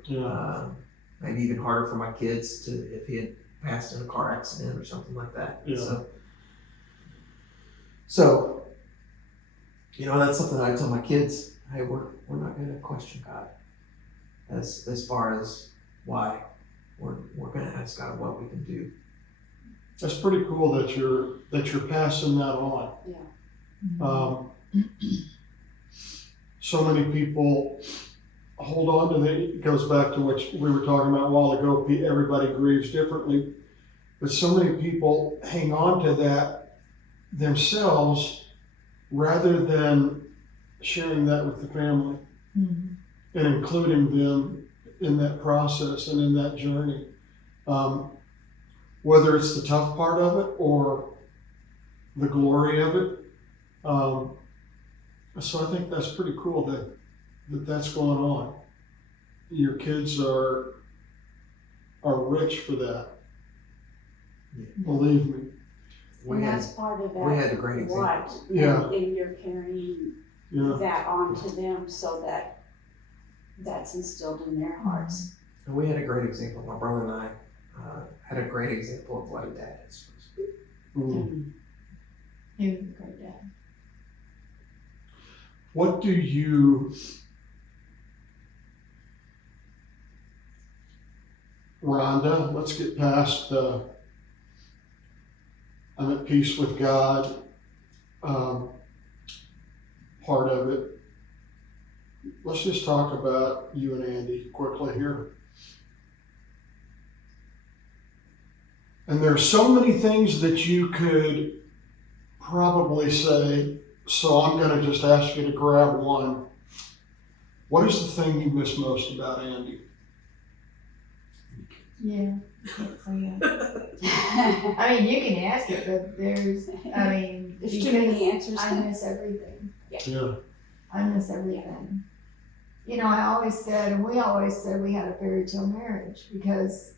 Maybe even harder for my kids if he had passed in a car accident or something like that. Yeah. So, that's something I tell my kids. Hey, we're not going to question God as far as why. We're going to ask God what we can do. That's pretty cool that you're passing that on. Mm-hmm. So many people hold on to that. It goes back to what we were talking about a while ago. Everybody grieves differently, but so many people hang on to that themselves rather than sharing that with the family Mm-hmm. and including them in that process and in that journey. Whether it's the tough part of it or the glory of it. So I think that's pretty cool that's going on. Your kids are rich for that. Yeah. Believe me. We And had that's part of that. we had a great example. What? Yeah. And you're carrying that on to them so that that's instilled in their hearts. And we had a great example. My brother and I had a great example of what a dad is supposed to be. Mm. He was a great dad. What do you, Rhonda, let's get past the I'm at peace with God part of it. Let's just talk about you and Andy quickly here. And there's so many things that you could probably say, so I'm going to just ask you to grab one. What is the thing you miss most about Andy? Yeah, I can't say that. I mean, you can ask it, but there's too many answers. I miss everything. Yeah. I miss everything. I always said, and we always said we had a fairy tale marriage because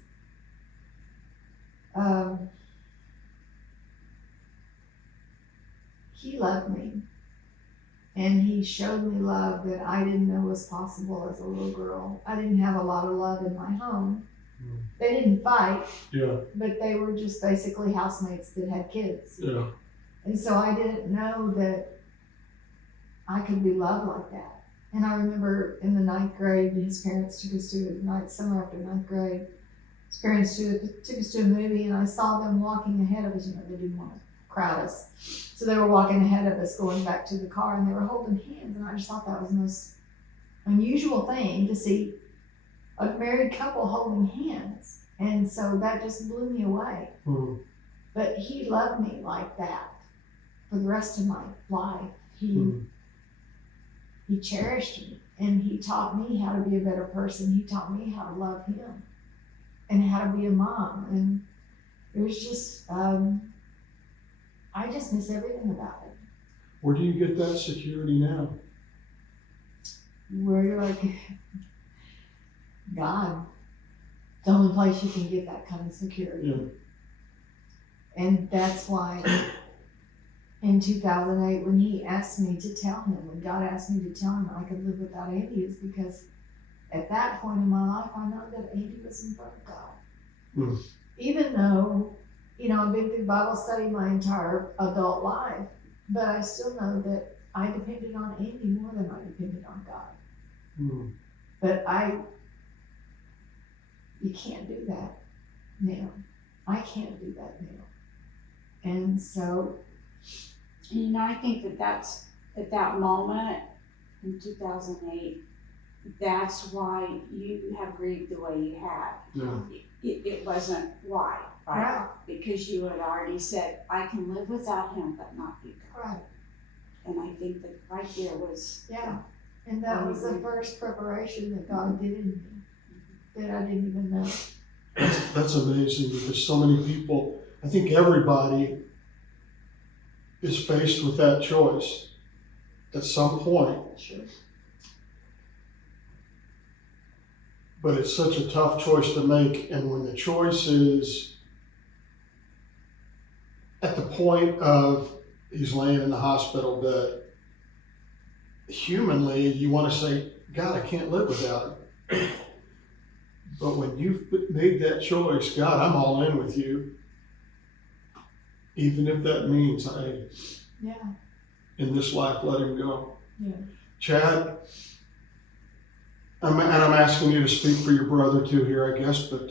he loved me. And he showed me love that I didn't know was possible as a little girl. I didn't have a lot of love in my home. They didn't fight, but they were just basically housemates that had kids. Yeah. And so I didn't know that I could be loved like that. And I remember in the 9th grade, his parents took us to summer after 9th grade. His parents took us to a movie, and I saw them walking ahead of us. They didn't want to crowd us. So they were walking ahead of us going back to the car, and they were holding hands, and I just thought that was the most unusual thing to see a married couple holding hands. And so that just blew me away. Mm. But he loved me like that for the rest of my life. He cherished me, and he taught me how to be a better person. He taught me how to love him and how to be a mom. And it was just, I just miss everything about it. Where do you get that security now? Where do I get God? The only place you can get that kind of security. Yeah. And that's why in 2008, when he asked me to tell him, when God asked me to tell him I could live without Andy, is because at that point in my life, I know that Andy was in front of God. Mm. Even though, I've been through Bible study my entire adult life, but I still know that I depended on Andy more than I depended on God. Mm. But you can't do that now. I can't do that now. And so, I think that's at that moment in 2008, that's why you have grieved the way you have. Yeah. It wasn't why, right? Right. Because you had already said, I can live without him, but not you. right, And I think that right there was, yeah. And that was the first preparation that God did in me that I didn't even know. That's amazing, because so many people, I think everybody is faced with that choice at some point. Sure. But it's such a tough choice to make, and when the choice is at the point of he's laying in the hospital bed, humanly you want to say, God, I can't live without him. But when you've made that choice, God, I'm all in with you, even if that means Yeah. in this life, let him go. Yeah. Chad, I'm asking you to speak for your brother too here, I guess, but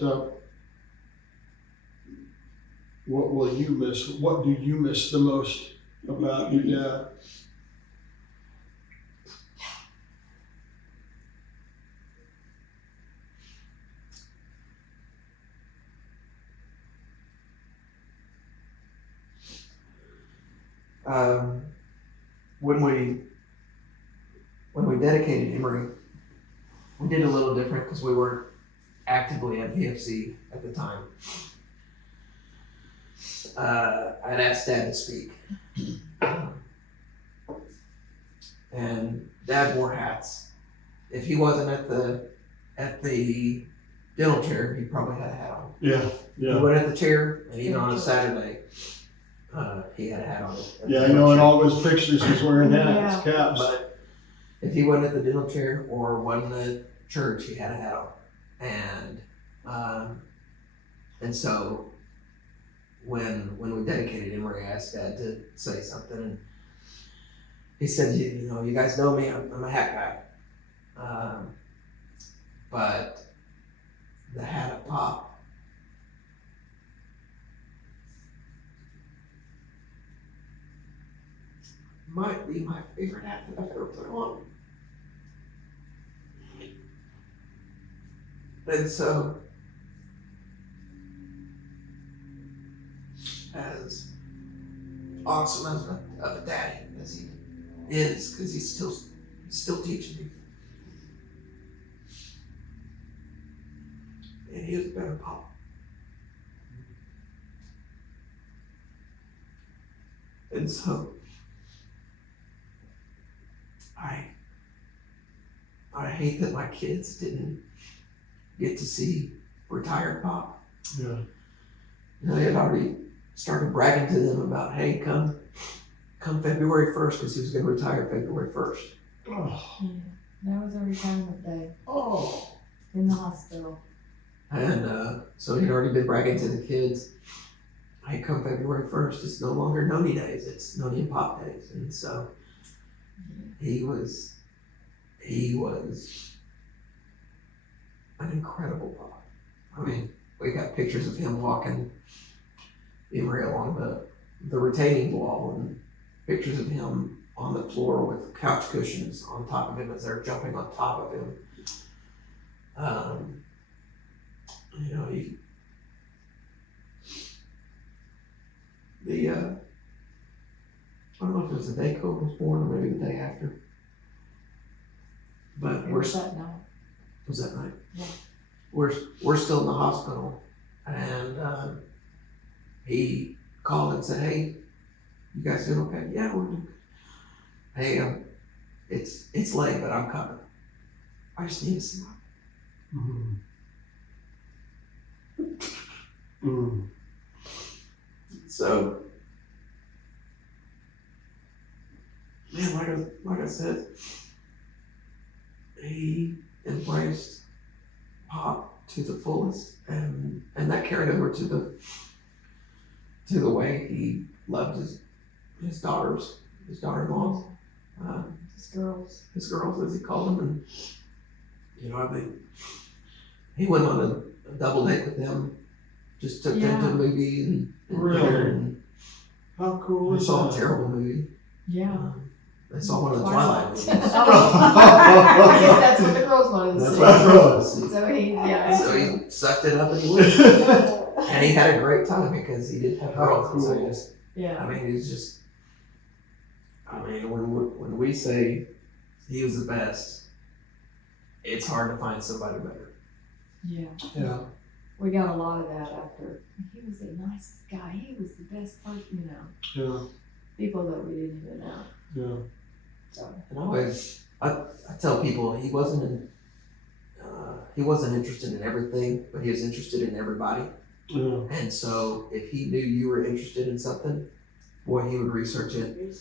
what will you miss? What do you miss the most about your dad? When we dedicated Emory, we did a little different because we weren't actively at VFC at the time. I'd asked Dad to speak, and Dad wore hats. If he wasn't at the dental chair, he probably had a hat on. Yeah, He yeah. went at the chair, and even on a Saturday, he had a hat on. Yeah, I know in all those pictures he's wearing hats, caps. But if he wasn't at the dental chair or wasn't at church, he had a hat on. And so when we dedicated him, I asked Dad to say something, and he said, you guys know me, I'm a hat guy. But the hat of Pop, might be my favorite hat that I've ever put on. And so, as awesome of a daddy as he is, because he's still teaching me, and he is a better pop. And so, I hate that my kids didn't get to see retired Pop. Yeah. They had already started bragging to them about, hey, come February 1st, because he was going to retire February 1st. Oh. Yeah. That was our retirement day Oh. in the hospital. And so he'd already been bragging to the kids, hey, come February 1st, it's no longer Noni days, it's Noni and Pop days. And so he was an incredible Pop. I mean, we got pictures of him walking Emory along the retaining wall and pictures of him on the floor with couch cushions on top of him as they're jumping on top of him. You know, I don't know if it was the day Kobe was born or maybe the day after. But It was that night. was that night? Yeah. We're still in the hospital, and he called and said, "Hey, you guys doing okay?" "Yeah, we're doing good." "Hey, it's late, but I'm coming. I just need to see my." So, man, like I said, he embraced Pop to the fullest, and that carried over to the way he loved his daughters, his daughter-in-laws, his girls as he called them, and you know, I think he went on a double date with them, just took them to a movie and Really? dinner, and How cool they is saw a that? terrible movie. Yeah. They saw one of the Twilight movies. I guess that's what the girls wanted to That's see. what the girls see. So he sucked it up and he went. And he had a great time because he didn't have girls. And so he Cool. just, yeah. I mean, he's just, I mean, when we say he was the best, it's hard to find somebody better. Yeah. Yeah. We got a lot of that after. He was the nicest guy. He was the best person, you know. Yeah. People that we didn't even know. Yeah. So. And I tell people he wasn't interested in everything, but he was interested in everybody. Yeah. And so if he knew you were interested in something, boy, he would research it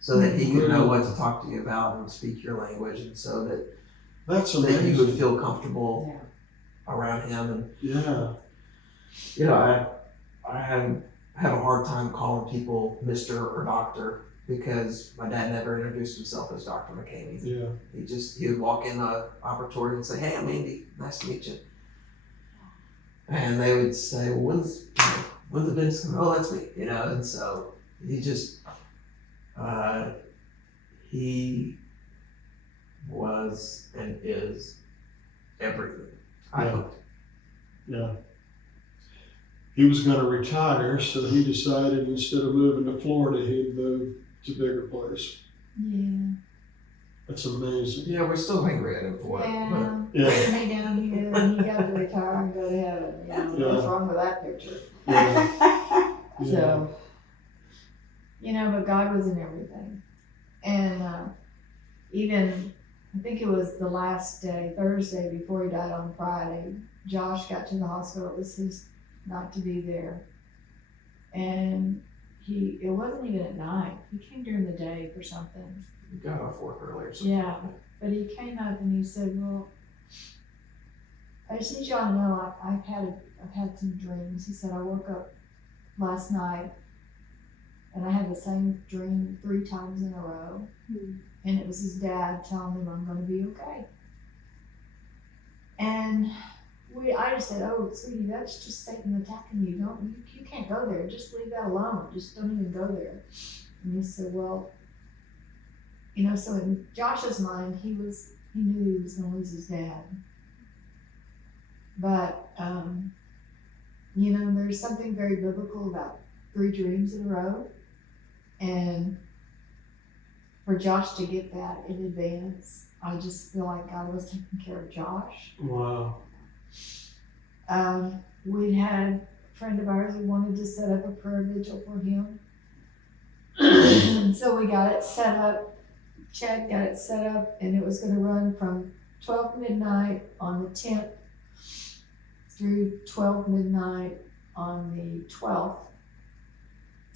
so that he could know what to talk to you about and speak your language, and so that That's you would amazing. feel comfortable Yeah. around him. And Yeah. you know, I have a hard time calling people Mr. or Doctor because my dad never introduced himself as Dr. McKamie. Yeah. He would walk in the operatory and say, "Hey, I'm Andy. Nice to meet you." And they would say, "Well, when's the dentist coming?" "Oh, that's me." You know, and so he just he was and is everything. I Yeah. hope. Yeah. He was going to retire, so he decided instead of moving to Florida, he'd move to a bigger place. Yeah. That's amazing. Yeah, we're still angry at him for it. Yeah. Yeah. Me down here, and he got to retire and go to heaven. You know, what's wrong with that picture? Yeah. Yeah. So, you know, but God was in everything. And even, I think it was the last day, Thursday, before he died on Friday, Josh got to the hospital. It was his night to be there. And it wasn't even at night. He came during the day for something. We got off work early or something. Yeah. But he came up and he said, "Well, I just need y'all to know I've had some dreams." He said, "I woke up last night and I had the same dream 3 times in a row. And it was his dad telling him I'm going to be okay." And I just said, "Oh, sweetie, that's just Satan attacking you. You can't go there. Just leave that alone. Just don't even go there." And he said, "Well, you know," so in Josh's mind, he knew he was going to lose his dad. But, you know, there's something very biblical about 3 dreams in a row. And for Josh to get that in advance, I just feel like God was taking care of Josh. Wow. We had a friend of ours who wanted to set up a prayer vigil for him. So we got it set up. Chad got it set up, and it was going to run from 12 midnight on the 10th through 12 midnight on the 12th.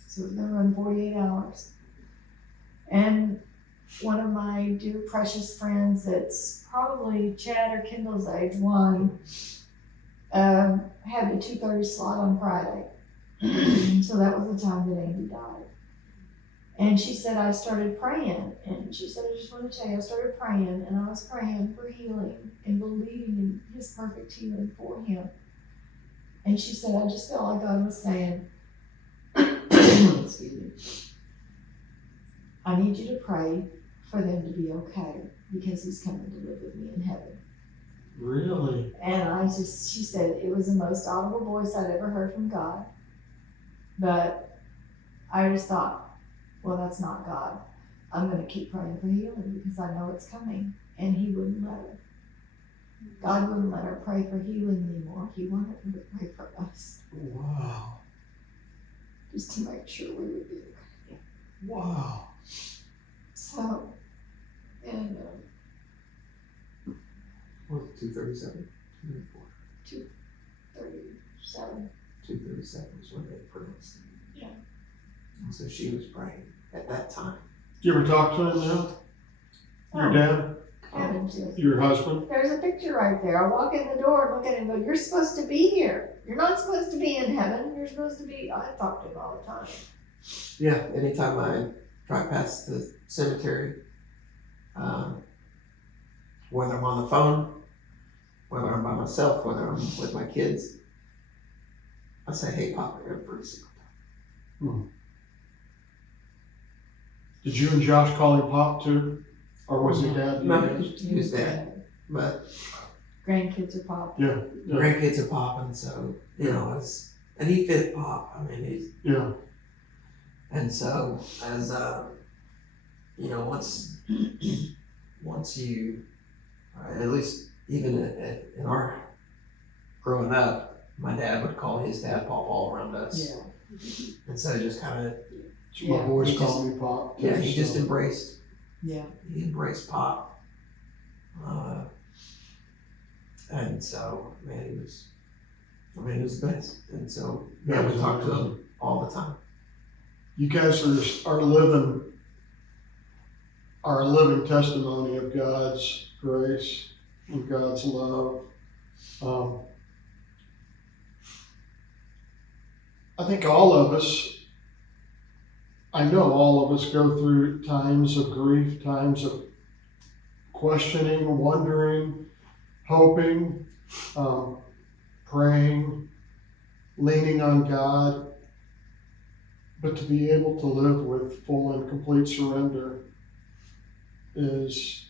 So it was going to run 48 hours. And one of my dear precious friends that's probably Chad or Kendall's age, one, had the 2:30 slot on Friday. So that was the time that Andy died. And she said, I started praying. And she said, I just want to tell you, I started praying, and I was praying for healing and believing in his perfect healing for him. And she said, I just felt like God was saying, excuse me, I need you to pray for them to be okay, because he's coming to live with me in heaven. Really? And she said it was the most audible voice I'd ever heard from God. But I just thought, well, that's not God. I'm going to keep praying for healing because I know it's coming. And he wouldn't let her. God wouldn't let her pray for healing anymore. He wanted her to pray for us, Wow. just to make sure we would be okay. Wow. So, and What, 237? 37. 237 was when they pronounced it. Yeah. And so she was praying at that time. You ever talk to him now? Your dad? Heavens, yes. Your husband? There's a picture right there. I walk in the door and look at him and go, you're supposed to be here. You're not supposed to be in heaven. You're supposed to be, I talk to him all the time. Yeah, anytime I drive past the cemetery, whether I'm on the phone, whether I'm by myself, whether I'm with my kids, I say, hey, Papa, every single time. Did you and Josh call him Pop too? Or was he Dad? No, he was Dad. But Grandkids are pop. Yeah. Yeah. grandkids are popping, so, you know, and he fit Pop. I mean, Yeah. and so as, you know, once you, at least even in our growing up, my dad would call his dad Pop all around us. Yeah. And so just kind of, My Yeah. boys He call just- me Pop. yeah, he just so- embraced Yeah. Pop. And so, man, he was the best. And so, yeah, we talk to him all the time. You guys are living a living testimony of God's grace and God's love. I think all of us, I know all of us go through times of grief, times of questioning, wondering, hoping, praying, leaning on God. But to be able to live with full and complete surrender is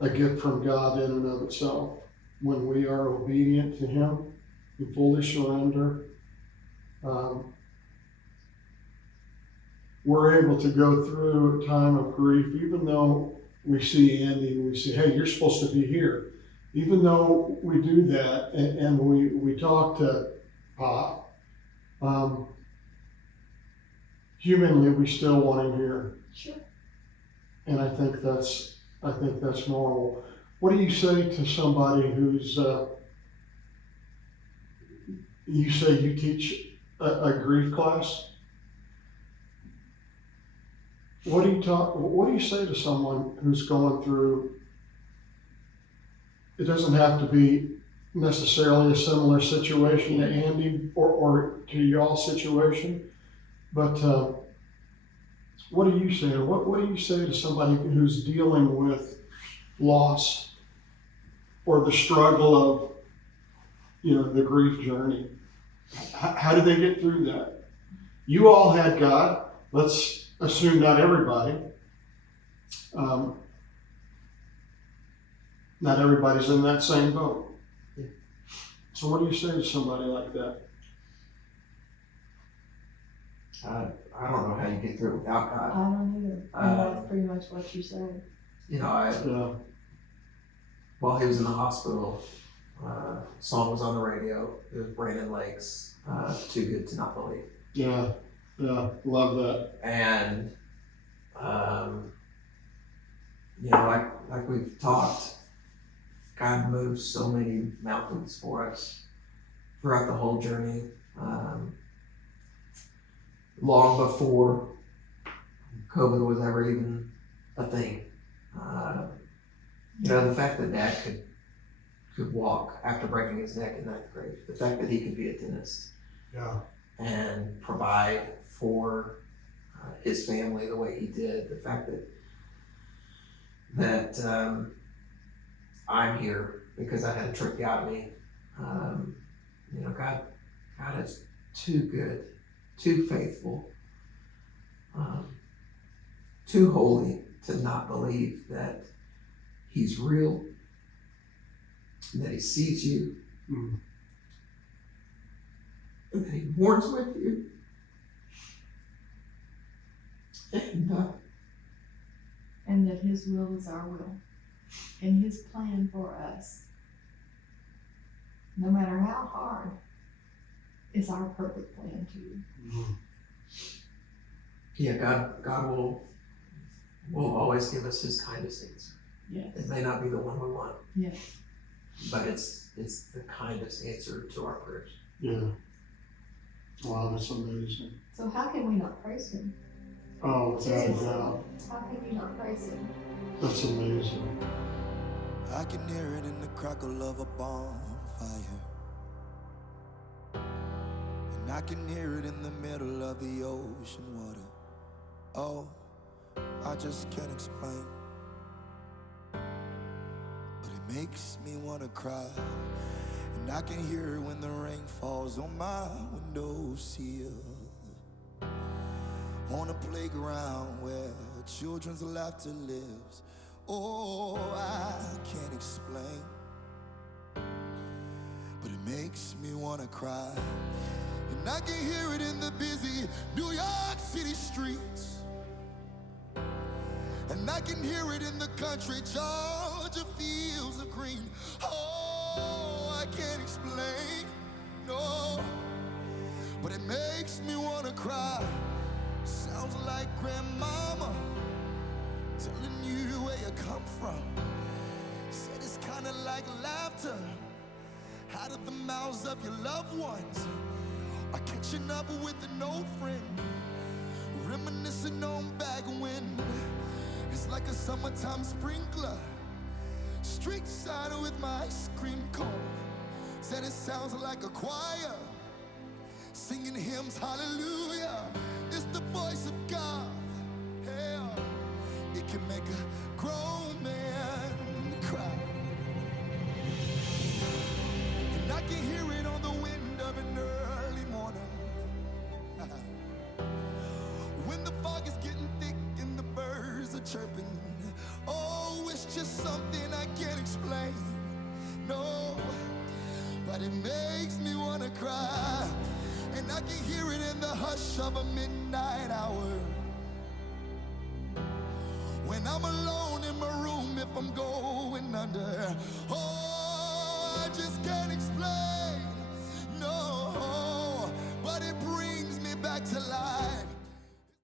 a gift from God in and of itself. When we are obedient to Him and fully surrender, we're able to go through a time of grief, even though we see Andy and we say, hey, you're supposed to be here. Even though we do that and we talk to Pop, humanly, we still want him here. Sure. And I think that's normal. What do you say to somebody who's, you say you teach a grief class? What do you say to someone who's going through, it doesn't have to be necessarily a similar situation to Andy or to y'all's situation, but what do you say? What do you say to somebody who's dealing with loss or the struggle of, the grief journey? How do they get through that? You all had God. Let's assume not everybody. Not everybody's in that same boat. So what do you say to somebody like that? I don't know how you get through it without I God. don't either. And that's pretty much what you said. You know, Yeah. while he was in the hospital, song was on the radio. It was Brandon Lake's "Too Good to Not Believe," Yeah. Love that. and like we've talked, God moves so many mountains for us throughout the whole journey. Long before COVID was ever even a thing. The fact that Dad could walk after breaking his neck in ninth grade, the fact that he could be a dentist Yeah. and provide for his family the way he did, the fact that I'm here because I had a tracheotomy. God is too good, too faithful too holy to not believe that he's real, and that he sees you, Mm. and that he mourns with you. And that his will is our will. And his plan for us, no matter how hard, is our perfect plan too. Mm. Yeah, God will always give us his kindest answer. Yes. It may not be the one we want, Yes. but it's the kindest answer to our prayers. Yeah. Wow, that's amazing. So how can we not praise him? Oh, without a doubt. How can you not praise him? That's amazing. I can hear it in the crackle of a bonfire, and I can hear it in the middle of the ocean water. Oh, I just can't explain, but it makes me wanna cry. And I can hear it when the rain falls on my windowsill, on a playground where children's laughter lives. Oh, I can't explain, but it makes me wanna cry. And I can hear it in the busy New York City streets, and I can hear it in the country Georgia fields of green. Oh, I can't explain, no, but it makes me wanna cry. Sounds like grandmama telling you where you come from. Said it's kinda like laughter out of the mouths of your loved ones, or catching up with an old friend, reminiscing on back when. It's like a summertime sprinkler, street side with my ice cream cone. Said it sounds like a choir singing hymns, hallelujah. It's the voice of God. Hell, it can make a grown man cry. And I can hear it on the wind of an early morning, when the fog is getting thick and the birds are chirping. Oh, it's just something I can't explain, no, but it makes me wanna cry. And I can hear it in the hush of a midnight hour, when I'm alone in my room if I'm going under. Oh, I just can't explain, no, but it brings me back to life.